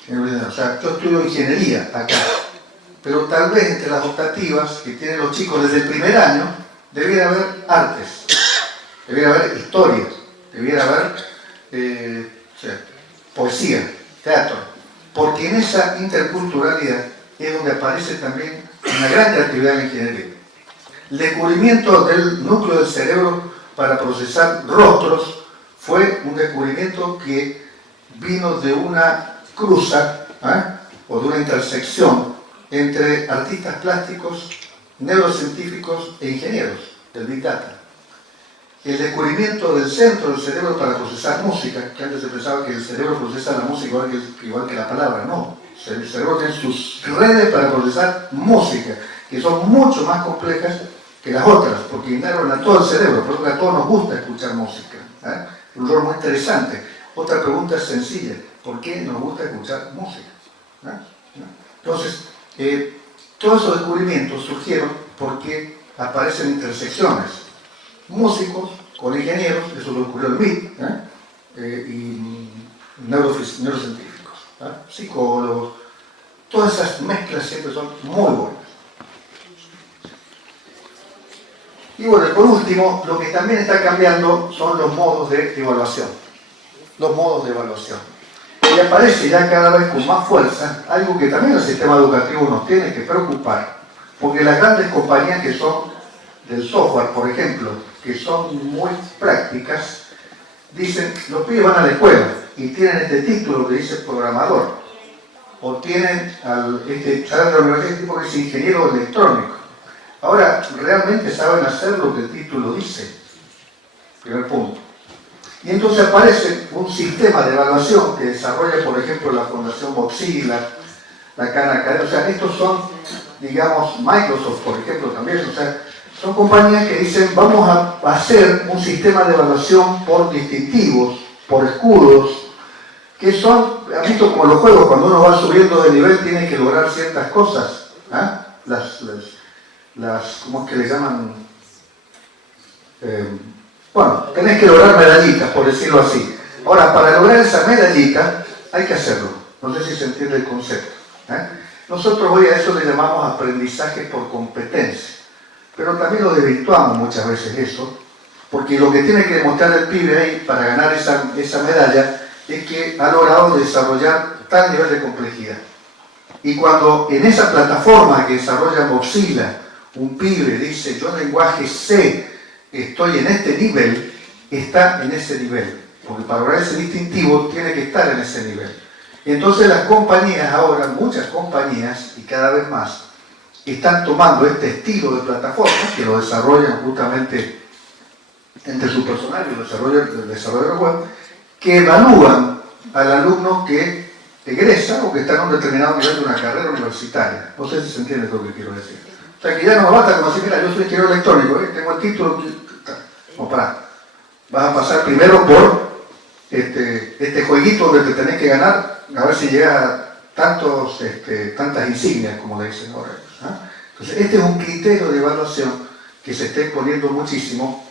O sea, yo estudio ingeniería acá, pero tal vez entre las optativas que tienen los chicos desde el primer año debiera haber artes, debiera haber historias, debiera haber poesía, teatro, porque en esa interculturalidad es donde aparece también una gran creatividad en la ingeniería. El descubrimiento del núcleo del cerebro para procesar rostros fue un descubrimiento que vino de una cruza o de una intersección entre artistas plásticos, neurocientíficos e ingenieros del Big Data. El descubrimiento del centro del cerebro para procesar música, que antes se pensaba que el cerebro procesa la música igual que la palabra, no. El cerebro tiene sus redes para procesar música, que son mucho más complejas que las otras, porque inervan a todo el cerebro, por eso que a todos nos gusta escuchar música. Un rol muy interesante. Otra pregunta es sencilla, ¿por qué nos gusta escuchar música? Entonces, todos esos descubrimientos surgieron porque aparecen intersecciones. Músicos con ingenieros, eso lo ocurrió el MIT, y neurocientíficos, psicólogos. Todas esas mezclas siempre son muy buenas. Y bueno, por último, lo que también está cambiando son los modos de evaluación. Los modos de evaluación. Y aparece ya cada vez con más fuerza algo que también el sistema educativo nos tiene que preocupar, porque las grandes compañías que son del software, por ejemplo, que son muy prácticas, dicen, los pibes van a la escuela y tienen este título que dice programador, o tienen salen de la universidad tipo que es ingeniero electrónico. Ahora, ¿realmente saben hacer lo que el título dice? Primer punto. Y entonces aparece un sistema de evaluación que desarrolla, por ejemplo, la Fundación Mozilla, la Khan Academy. O sea, estos son, digamos, Microsoft, por ejemplo, también. O sea, son compañías que dicen, vamos a hacer un sistema de evaluación por distintivos, por escudos, que son, ¿han visto como los juegos? Cuando uno va subiendo de nivel tiene que lograr ciertas cosas. ¿Cómo es que le llaman? Bueno, tenés que lograr medallitas, por decirlo así. Ahora, para lograr esa medallita, hay que hacerlo. No sé si se entiende el concepto. Nosotros hoy a eso le llamamos aprendizaje por competencia. Pero también lo desvirtuamos muchas veces eso, porque lo que tiene que demostrar el pibe ahí para ganar esa medalla es que ha logrado desarrollar tal nivel de complejidad. Y cuando en esa plataforma que desarrolla Mozilla, un pibe dice, yo en lenguaje C estoy en este nivel, está en ese nivel. Porque para lograr ese distintivo tiene que estar en ese nivel. Entonces las compañías ahora, muchas compañías, y cada vez más, están tomando este estilo de plataforma, que lo desarrollan justamente entre su personal y el desarrollador web, que evalúan al alumno que egresa o que está en un determinado nivel de una carrera universitaria. No sé si se entiende lo que quiero decir. O sea, que ya no me basta como decir, mira, yo soy ingeniero electrónico, tengo el título. No, pará. Vas a pasar primero por este jueguito donde te tenés que ganar, a ver si llegas a tantas insignias, como le dicen ahora. Entonces, este es un criterio de evaluación que se está exponiendo muchísimo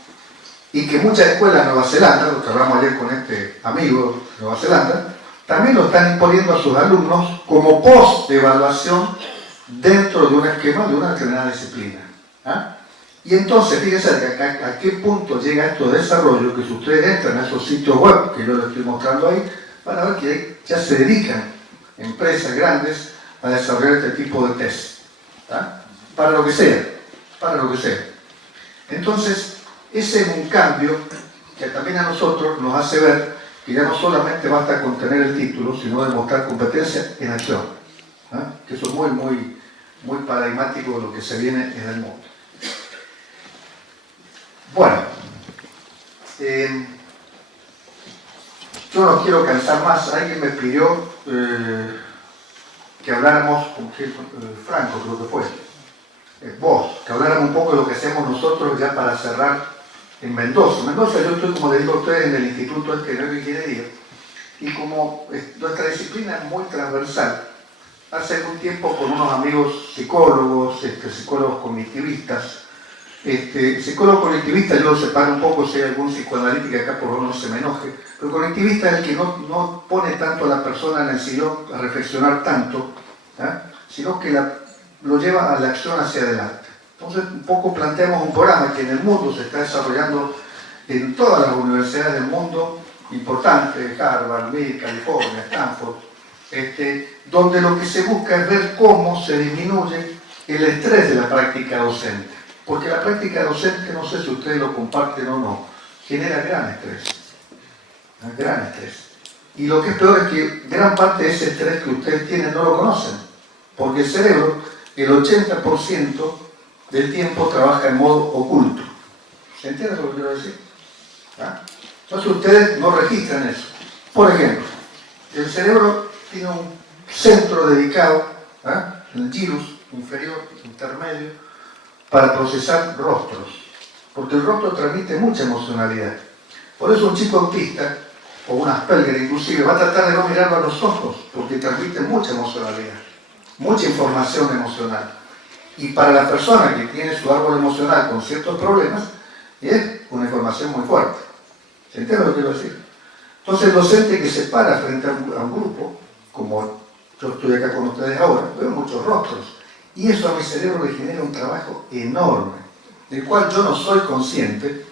y que muchas escuelas de Nueva Zelanda, lo que hablamos ayer con este amigo de Nueva Zelanda, también lo están imponiendo a sus alumnos como post de evaluación dentro de un esquema de una determinada disciplina. Y entonces, fíjense a qué punto llega esto de desarrollo, que si ustedes entran a esos sitios web que yo les estoy mostrando ahí, van a ver que ya se dedican empresas grandes a desarrollar este tipo de test. Para lo que sea. Entonces, ese es un cambio que también a nosotros nos hace ver que ya no solamente basta con tener el título, sino demostrar competencia en acción. Que eso es muy paradigmático de lo que se viene en el mundo. Bueno, yo no quiero cansar más. Alguien me pidió que habláramos con Franco, creo que fue, vos, que habláramos un poco de lo que hacemos nosotros ya para cerrar en Mendoza. Mendoza, yo estoy, como les digo a ustedes, en el Instituto de Ingeniería, y como nuestra disciplina es muy transversal, hace algún tiempo con unos amigos psicólogos, psicólogos cognitivistas, psicólogo cognitivista yo lo separo un poco, si hay algún psicoanalítico acá por lo menos no se me enoje, pero cognitivista es el que no pone tanto a la persona en el sillón a reflexionar tanto, sino que lo lleva a la acción hacia adelante. Entonces un poco planteamos un programa que en el mundo se está desarrollando en todas las universidades del mundo, importantes, Harvard, Yale, California, Stanford, donde lo que se busca es ver cómo se disminuye el estrés de la práctica docente. Porque la práctica docente, no sé si ustedes lo comparten o no, genera gran estrés. Gran estrés. Y lo que es peor es que gran parte de ese estrés que ustedes tienen no lo conocen. Porque el cerebro, el 80% del tiempo trabaja en modo oculto. ¿Se entiende lo que quiero decir? Entonces ustedes no registran eso. Por ejemplo, el cerebro tiene un centro dedicado, el gyrus inferior, intermedio, para procesar rostros, porque el rostro transmite mucha emocionalidad. Por eso un chico autista, o un Asperger inclusive, va a tratar de no mirarlo a los ojos, porque transmite mucha emocionalidad, mucha información emocional. Y para la persona que tiene su árbol emocional con ciertos problemas, es una información muy fuerte. ¿Se entiende lo que quiero decir? Entonces el docente que se para frente a un grupo, como yo estoy acá con ustedes ahora, veo muchos rostros, y eso a mi cerebro le genera un trabajo enorme, del cual yo no soy consciente,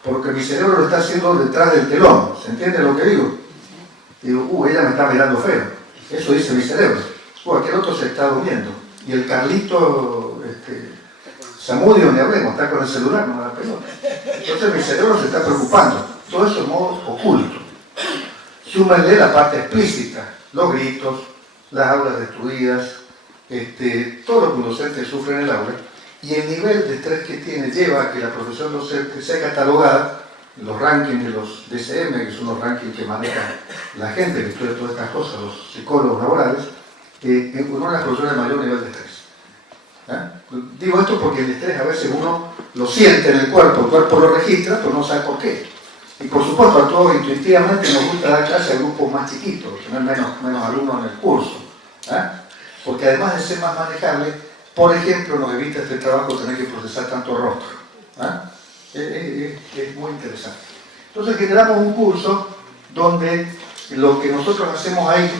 porque mi cerebro lo está haciendo detrás del telón. ¿Se entiende lo que digo? Digo, ella me está mirando feo. Eso dice mi cerebro. Aquel otro se está durmiendo. Y el Carlito, Samudio, ni hablemos, está con el celular, no me da pelota. Entonces mi cerebro se está preocupando. Todo eso en modo oculto. Súmenle la parte explícita, los gritos, las aulas destruidas, todo lo que un docente sufre en el aula, y el nivel de estrés que tiene lleva a que la profesión docente sea catalogada en los rankings de los DCM, que son los rankings que maneja la gente que estudia todas estas cosas, los psicólogos laborales, en una de las profesiones de mayor nivel de estrés. Digo esto porque el estrés a veces uno lo siente en el cuerpo lo registra, pero no sabe por qué. Y por supuesto a todos intuitivamente nos gusta dar clase a grupos más chiquitos, tener menos alumnos en el curso. Porque además de ser más manejable, por ejemplo, nos evita este trabajo tener que procesar tanto rostro. Es muy interesante. Entonces generamos un curso donde lo que nosotros hacemos ahí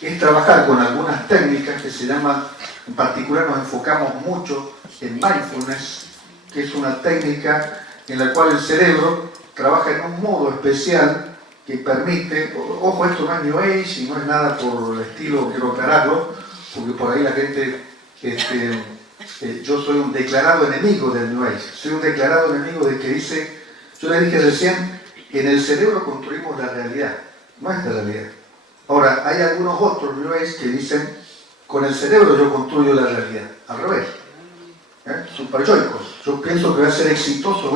es trabajar con algunas técnicas que se llaman, en particular nos enfocamos mucho en mindfulness, que es una técnica en la cual el cerebro trabaja en un modo especial que permite, ojo, esto no es New Age y no es nada por el estilo, quiero aclararlo, porque por ahí la gente, yo soy un declarado enemigo del New Age, soy un declarado enemigo de que dice, yo le dije recién, en el cerebro construimos la realidad, no es la realidad. Ahora, hay algunos otros New Age que dicen, con el cerebro yo construyo la realidad, al revés. Superyoicos, yo pienso que voy a ser exitoso,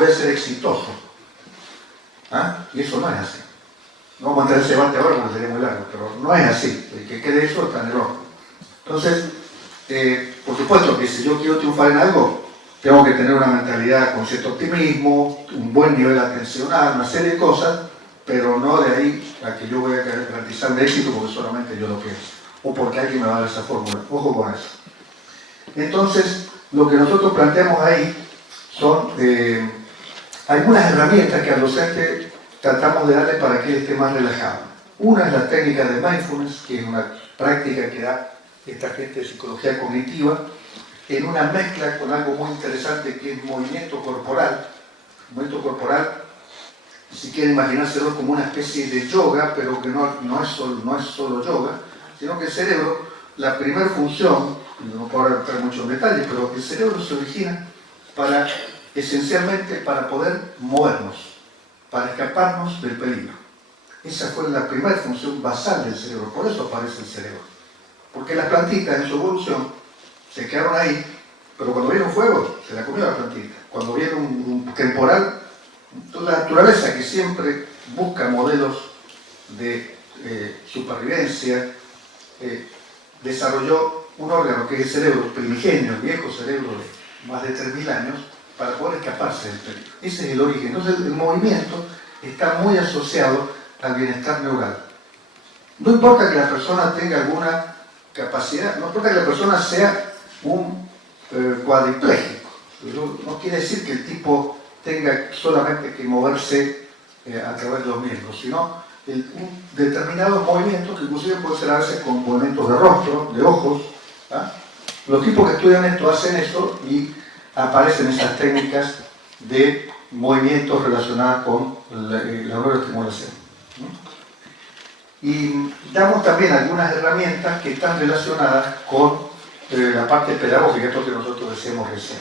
y eso no es así. No vamos a entrar en ese debate ahora porque sería muy largo, pero no es así. El que quede eso está en el horno. Entonces, por supuesto que si yo quiero triunfar en algo, tengo que tener una mentalidad con cierto optimismo, un buen nivel atencional, una serie de cosas, pero no de ahí a que yo voy a garantizar el éxito porque solamente yo lo pienso, o porque alguien me va a dar esa fórmula. Ojo con eso. Entonces, lo que nosotros planteamos ahí son algunas herramientas que al docente tratamos de darle para que él esté más relajado. Una es la técnica de mindfulness, que es una práctica que da esta gente de psicología cognitiva, en una mezcla con algo muy interesante que es movimiento corporal. Movimiento corporal, si quieren imaginárselo como una especie de yoga, pero que no es solo yoga, sino que el cerebro, la primera función, no puedo entrar mucho en detalle, pero el cerebro se origina esencialmente para poder movernos. para escaparnos del peligro. Esa fue la primera función basal del cerebro, por eso aparece el cerebro. Porque las plantitas en su evolución se quedaron ahí, pero cuando vieron fuego, se la comió la plantita. Cuando vieron un temporal, la naturaleza que siempre busca modelos de supervivencia, desarrolló un órgano que es el cerebro primigenio, el viejo cerebro de más de 3.000 años, para poder escaparse del peligro. Ese es el origen. Entonces el movimiento está muy asociado al bienestar neural. No importa que la persona tenga alguna capacidad, no importa que la persona sea un cuadripléjico. No quiere decir que el tipo tenga solamente que moverse a través de los miembros, sino un determinado movimiento que inclusive puede ser a veces con movimientos de rostro, de ojos. ¿Ah? Los tipos que estudian esto hacen eso y aparecen esas técnicas de movimientos relacionadas con la neuroestimulación. Y damos también algunas herramientas que están relacionadas con la parte pedagógica, esto que nosotros decíamos recién.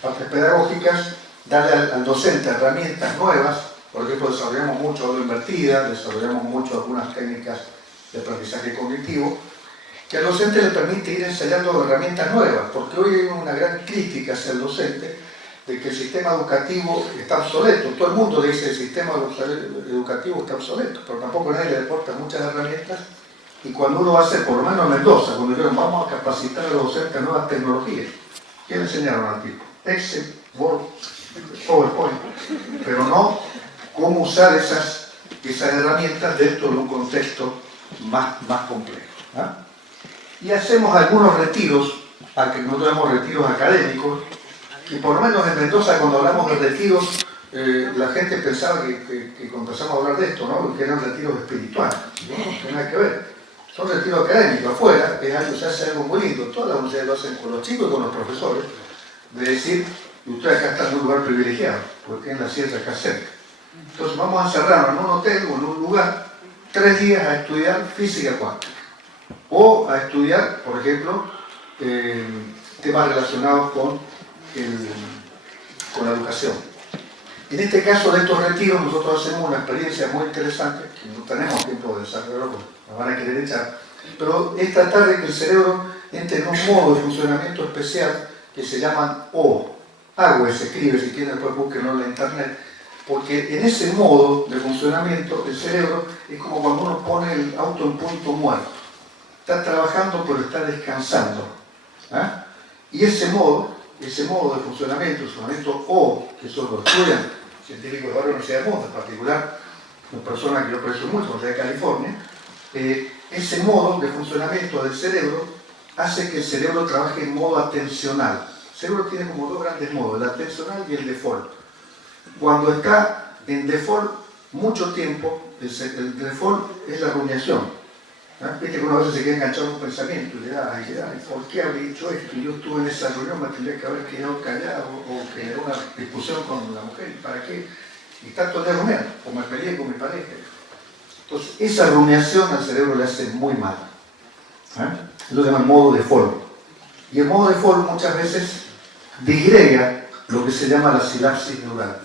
Partes pedagógicas, darle al docente herramientas nuevas. Por ejemplo, desarrollamos mucho aula invertida, desarrollamos mucho algunas técnicas de aprendizaje cognitivo, que al docente le permite ir ensayando herramientas nuevas, porque hoy hay una gran crítica hacia el docente de que el sistema educativo está obsoleto. Todo el mundo le dice que el sistema educativo está obsoleto, pero tampoco nadie le aporta muchas herramientas. Y cuando uno va a hacer, por lo menos en Mendoza, cuando dijeron vamos a capacitar a los docentes a nuevas tecnologías, ¿qué le enseñaron al tipo? Excel, Word, PowerPoint, pero no cómo usar esas herramientas dentro de un contexto más complejo. ¿Ah? Y hacemos algunos retiros, aunque no tenemos retiros académicos, y por lo menos en Mendoza cuando hablamos de retiros, la gente pensaba que cuando empezamos a hablar de esto, ¿no? Que eran retiros espirituales, no tiene nada que ver. Son retiros académicos, afuera, se hace algo muy lindo, todas las universidades lo hacen con los chicos y con los profesores, de decir, usted acá está en un lugar privilegiado, porque tiene la sierra acá cerca. Entonces vamos a encerrarnos en un hotel o en un lugar 3 días a estudiar física cuántica. O a estudiar, por ejemplo, temas relacionados con la educación. En este caso de estos retiros nosotros hacemos una experiencia muy interesante, que no tenemos tiempo de desarrollarlo porque nos van a querer echar, pero es tratar de que el cerebro entre en un modo de funcionamiento especial que se llaman O. AWE se escribe, si quieren después búsquenlo en la internet, porque en ese modo de funcionamiento el cerebro es como cuando uno pone el auto en punto muerto. Está trabajando pero está descansando. ¿Ah? Y ese modo de funcionamiento, el funcionamiento O, que eso lo estudian científicos de la Universidad de Monza, en particular una persona que yo aprecio mucho, la Universidad de California, ese modo de funcionamiento del cerebro hace que el cerebro trabaje en modo atencional. El cerebro tiene como 2 grandes modos, el atencional y el default. Cuando está en default mucho tiempo, el default es la rumiación. Viste que una vez se queda enganchado en un pensamiento y le da, ¿por qué habré dicho esto? Y yo estuve en esa reunión, me tendría que haber quedado callado o generar una discusión con la mujer, ¿para qué? Y tanto de rumiar, o me peleé con mi pareja. Entonces, esa rumiación al cerebro le hace muy mal. Lo llaman modo default. Y el modo default muchas veces disgrega lo que se llama la sinapsis neural.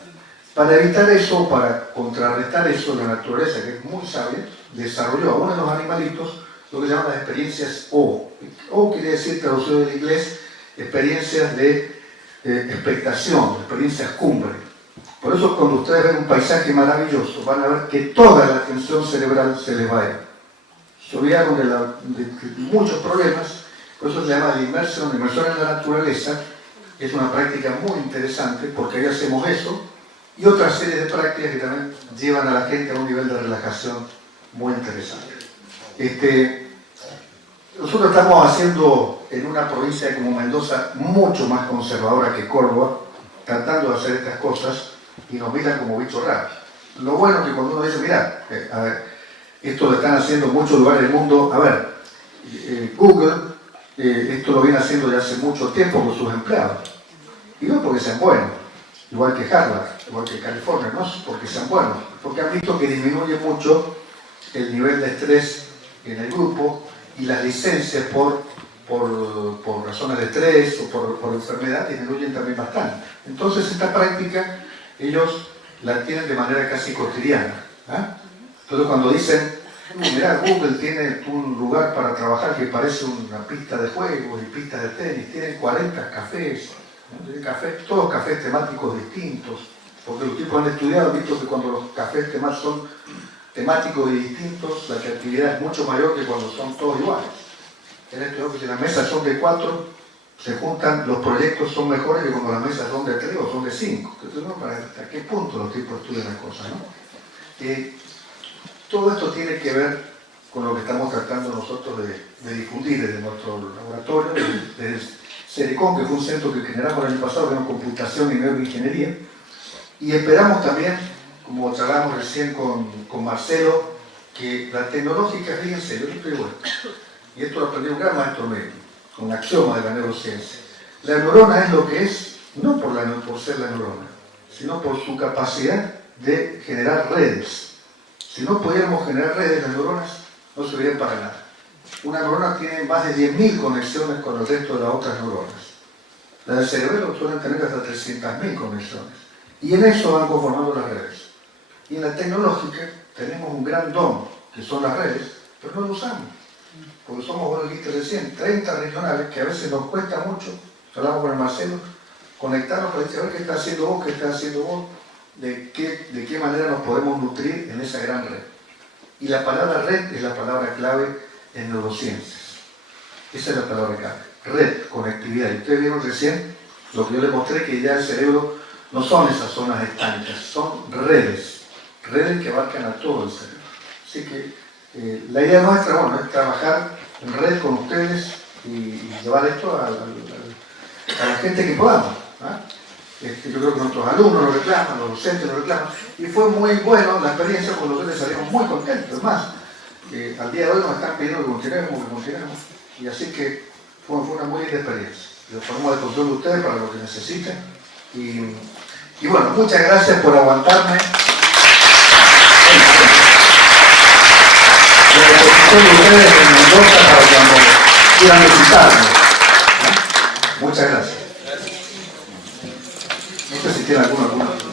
Para evitar eso, para contrarrestar eso, la naturaleza, que es muy sabia, desarrolló aún en los animalitos lo que se llaman las experiencias O. O quiere decir, traducido del inglés, experiencias de expectación, experiencias cumbre. Por eso cuando ustedes ven un paisaje maravilloso, van a ver que toda la atención cerebral se les va a ir. Se olvidaron de muchos problemas, por eso se llama la inmersión en la naturaleza. Es una práctica muy interesante porque ahí hacemos eso y otra serie de prácticas que también llevan a la gente a un nivel de relajación muy interesante. Nosotros estamos haciendo en una provincia como Mendoza mucho más conservadora que Córdoba, tratando de hacer estas cosas y nos miran como bichos raros. Lo bueno es que cuando uno dice, mira, a ver, esto lo están haciendo en muchos lugares del mundo, a ver, Google, esto lo viene haciendo ya hace mucho tiempo con sus empleados. Y no porque sean buenos, igual que Harvard, igual que California, no porque sean buenos, porque han visto que disminuye mucho el nivel de estrés en el grupo y las licencias por razones de estrés o por enfermedad disminuyen también bastante. Entonces esta práctica ellos la tienen de manera casi cotidiana. ¿Ah? Entonces cuando dicen, mira, Google tiene un lugar para trabajar que parece una pista de juegos y pista de tenis, tienen 40 cafés, ¿no? Tienen cafés, todos cafés temáticos distintos, porque los tipos han estudiado, han visto que cuando los cafés son temáticos y distintos, la creatividad es mucho mayor que cuando son todos iguales. Han estudiado que si las mesas son de 4, se juntan, los proyectos son mejores que cuando las mesas son de 3 o son de 5. Entonces, ¿no? ¿Hasta qué punto los tipos estudian las cosas? ¿No? Todo esto tiene que ver con lo que estamos tratando nosotros de difundir desde nuestro laboratorio, desde CERECON, que fue un centro que generamos el año pasado, que es computación y neuroingeniería, y esperamos también, como charlamos recién con Marcelo, que la tecnológica, fíjense, yo estoy bueno, y esto lo aprendió un gran maestro médico, con un axioma de la neurociencia. La neurona es lo que es, no por ser la neurona, sino por su capacidad de generar redes. Si no pudiéramos generar redes, las neuronas no servirían para nada. Una neurona tiene más de 10.000 conexiones con el resto de las otras neuronas. Las del cerebro suelen tener hasta 300.000 conexiones. Y en eso van conformando las redes. Y en la tecnológica tenemos un gran don, que son las redes, pero no lo usamos. Porque somos, vos lo dijiste recién, 30 regionales que a veces nos cuesta mucho, hablamos con el Marcelo, conectarnos para decir, a ver qué está haciendo vos, qué está haciendo vos, de qué manera nos podemos nutrir en esa gran red. Y la palabra red es la palabra clave en neurociencias. Esa es la palabra clave. Red, conectividad. Y ustedes vieron recién lo que yo les mostré, que ya el cerebro no son esas zonas estancas, son redes. Redes que abarcan a todo el cerebro. Así que la idea nuestra, bueno, es trabajar en red con ustedes y llevar esto a la gente que podamos. ¿Ah? Yo creo que nuestros alumnos lo reclaman, los docentes lo reclaman, y fue muy bueno la experiencia, porque nosotros salimos muy contentos. Es más, al día de hoy nos están pidiendo que continuemos, y así que fue una muy linda experiencia. Lo ponemos a control de ustedes para lo que necesiten, y bueno, muchas gracias por aguantarme. La disposición de ustedes en Mendoza para cuando quieran visitarnos. Muchas gracias. No sé si tienen alguna pregunta.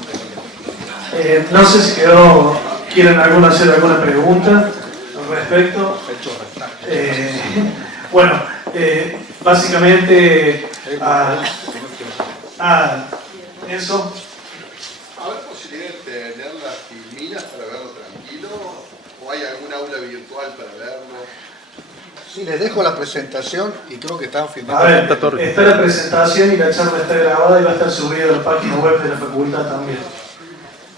No sé si quieren hacer alguna pregunta al respecto. Bueno, básicamente eso. ¿Habrá posibilidad de tener las filminas para verlo tranquilo? ¿O hay algún aula virtual para verlo? Sí, les dejo la presentación y creo que están filmando. A ver, está la presentación y la charla está grabada y va a estar subida a la página web de la facultad también.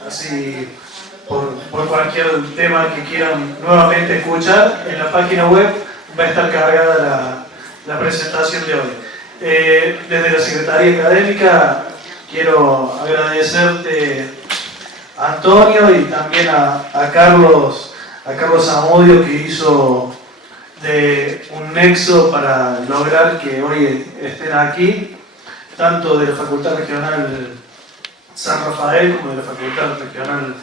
Así, por cualquier tema que quieran nuevamente escuchar, en la página web va a estar cargada la presentación de hoy. Desde la Secretaría Académica quiero agradecerte, Antonio, y también a Carlos Zamudio, que hizo de un nexo para lograr que hoy estén aquí, tanto de la Facultad Regional San Rafael como de la Facultad Regional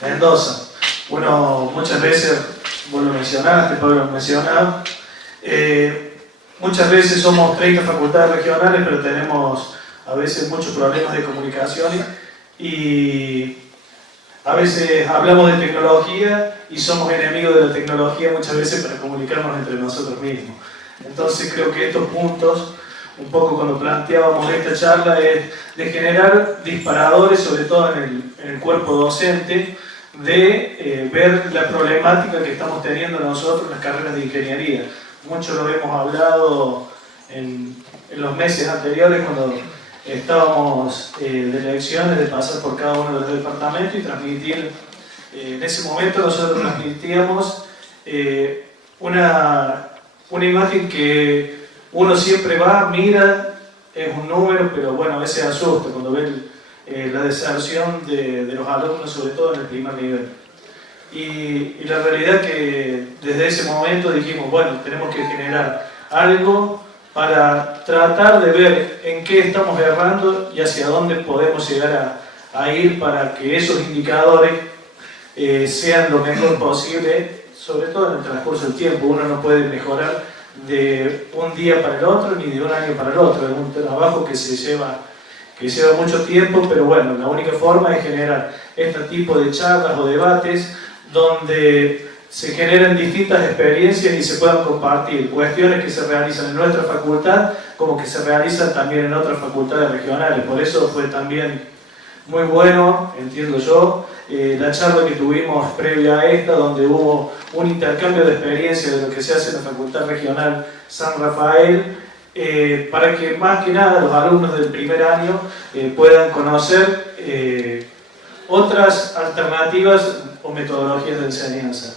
Mendoza. Bueno, muchas veces, vos lo mencionaste, Pablo lo mencionaba, muchas veces somos 30 facultades regionales, pero tenemos a veces muchos problemas de comunicación y a veces hablamos de tecnología y somos enemigos de la tecnología muchas veces para comunicarnos entre nosotros mismos. Entonces creo que estos puntos, un poco cuando planteábamos esta charla, es de generar disparadores, sobre todo en el cuerpo docente, de ver la problemática que estamos teniendo nosotros en las carreras de ingeniería. Mucho lo hemos hablado en los meses anteriores cuando estábamos de lecciones, de pasar por cada uno de los departamentos y transmitir. En ese momento nosotros transmitíamos una imagen que uno siempre va, mira, es un número, pero bueno, a veces asusta cuando ve la deserción de los alumnos, sobre todo en el primer nivel. Y la realidad que desde ese momento dijimos, bueno, tenemos que generar algo para tratar de ver en qué estamos errando y hacia dónde podemos llegar a ir para que esos indicadores sean lo mejor posible, sobre todo en el transcurso del tiempo. Uno no puede mejorar de un día para el otro ni de un año para el otro, es un trabajo que se lleva que lleva mucho tiempo, pero bueno, la única forma es generar este tipo de charlas o debates donde se generen distintas experiencias y se puedan compartir cuestiones que se realizan en nuestra facultad como que se realizan también en otras facultades regionales. Por eso fue también muy bueno, entiendo yo, la charla que tuvimos previa a esta, donde hubo un intercambio de experiencia de lo que se hace en la Facultad Regional San Rafael, para que más que nada los alumnos del primer año puedan conocer otras alternativas o metodologías de enseñanza.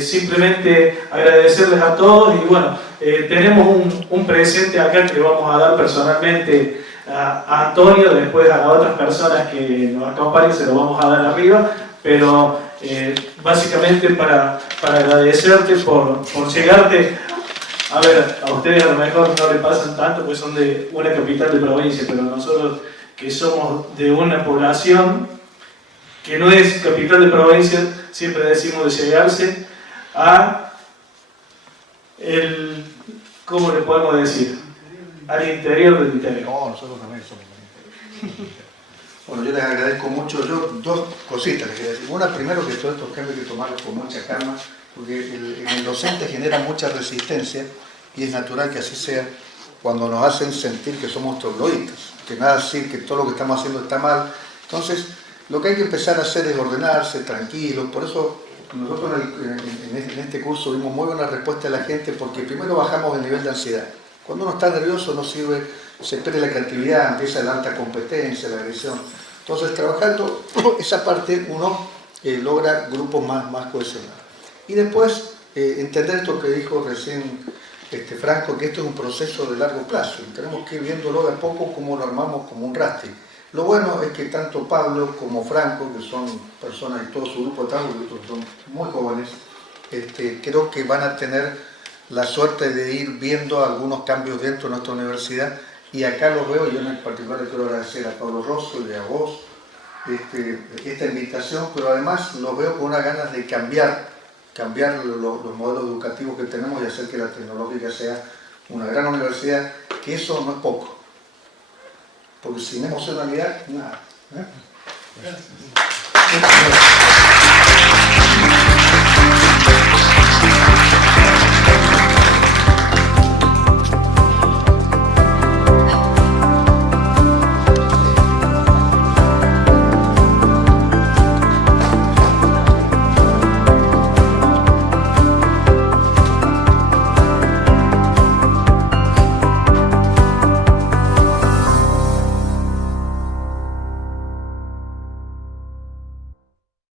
Simplemente agradecerles a todos y bueno, tenemos un presente acá que le vamos a dar personalmente a Antonio, después a las otras personas que nos acompañen se lo vamos a dar arriba, pero básicamente para agradecerte por llegarte. A ver, a ustedes a lo mejor no le pasan tanto, pues son de una capital de provincia, pero nosotros que somos de una población que no es capital de provincia, siempre decimos de llegarse a el, ¿cómo le podemos decir? Al interior del interior. No, nosotros también somos del interior. Bueno, yo les agradezco mucho. Yo dos cositas les quería decir. Una, primero, que todos estos cambios hay que tomarlos con mucha calma, porque en el docente genera mucha resistencia y es natural que así sea cuando nos hacen sentir que somos trogloditas, que nada decir que todo lo que estamos haciendo está mal. Entonces, lo que hay que empezar a hacer es ordenarse, tranquilos. Por eso nosotros en este curso vimos muy buena respuesta de la gente, porque primero bajamos el nivel de ansiedad. Cuando uno está nervioso no sirve, se pierde la creatividad, empieza la alta competencia, la agresión. Entonces, trabajando esa parte, uno logra grupos más cohesionados. Y después, entender esto que dijo recién Franco, que esto es un proceso de largo plazo. Y tenemos que ir viéndolo de a poco como lo armamos como un rastro. Lo bueno es que tanto Pablo como Franco, que son personas y todo su grupo de trabajo, que son muy jóvenes, creo que van a tener la suerte de ir viendo algunos cambios dentro de nuestra universidad. Y acá los veo, yo en particular le quiero agradecer a Pablo Rosso y a vos esta invitación, pero además los veo con unas ganas de cambiar los modelos educativos que tenemos y hacer que la tecnológica sea una gran universidad, que eso no es poco. Porque sin emocionalidad, nada.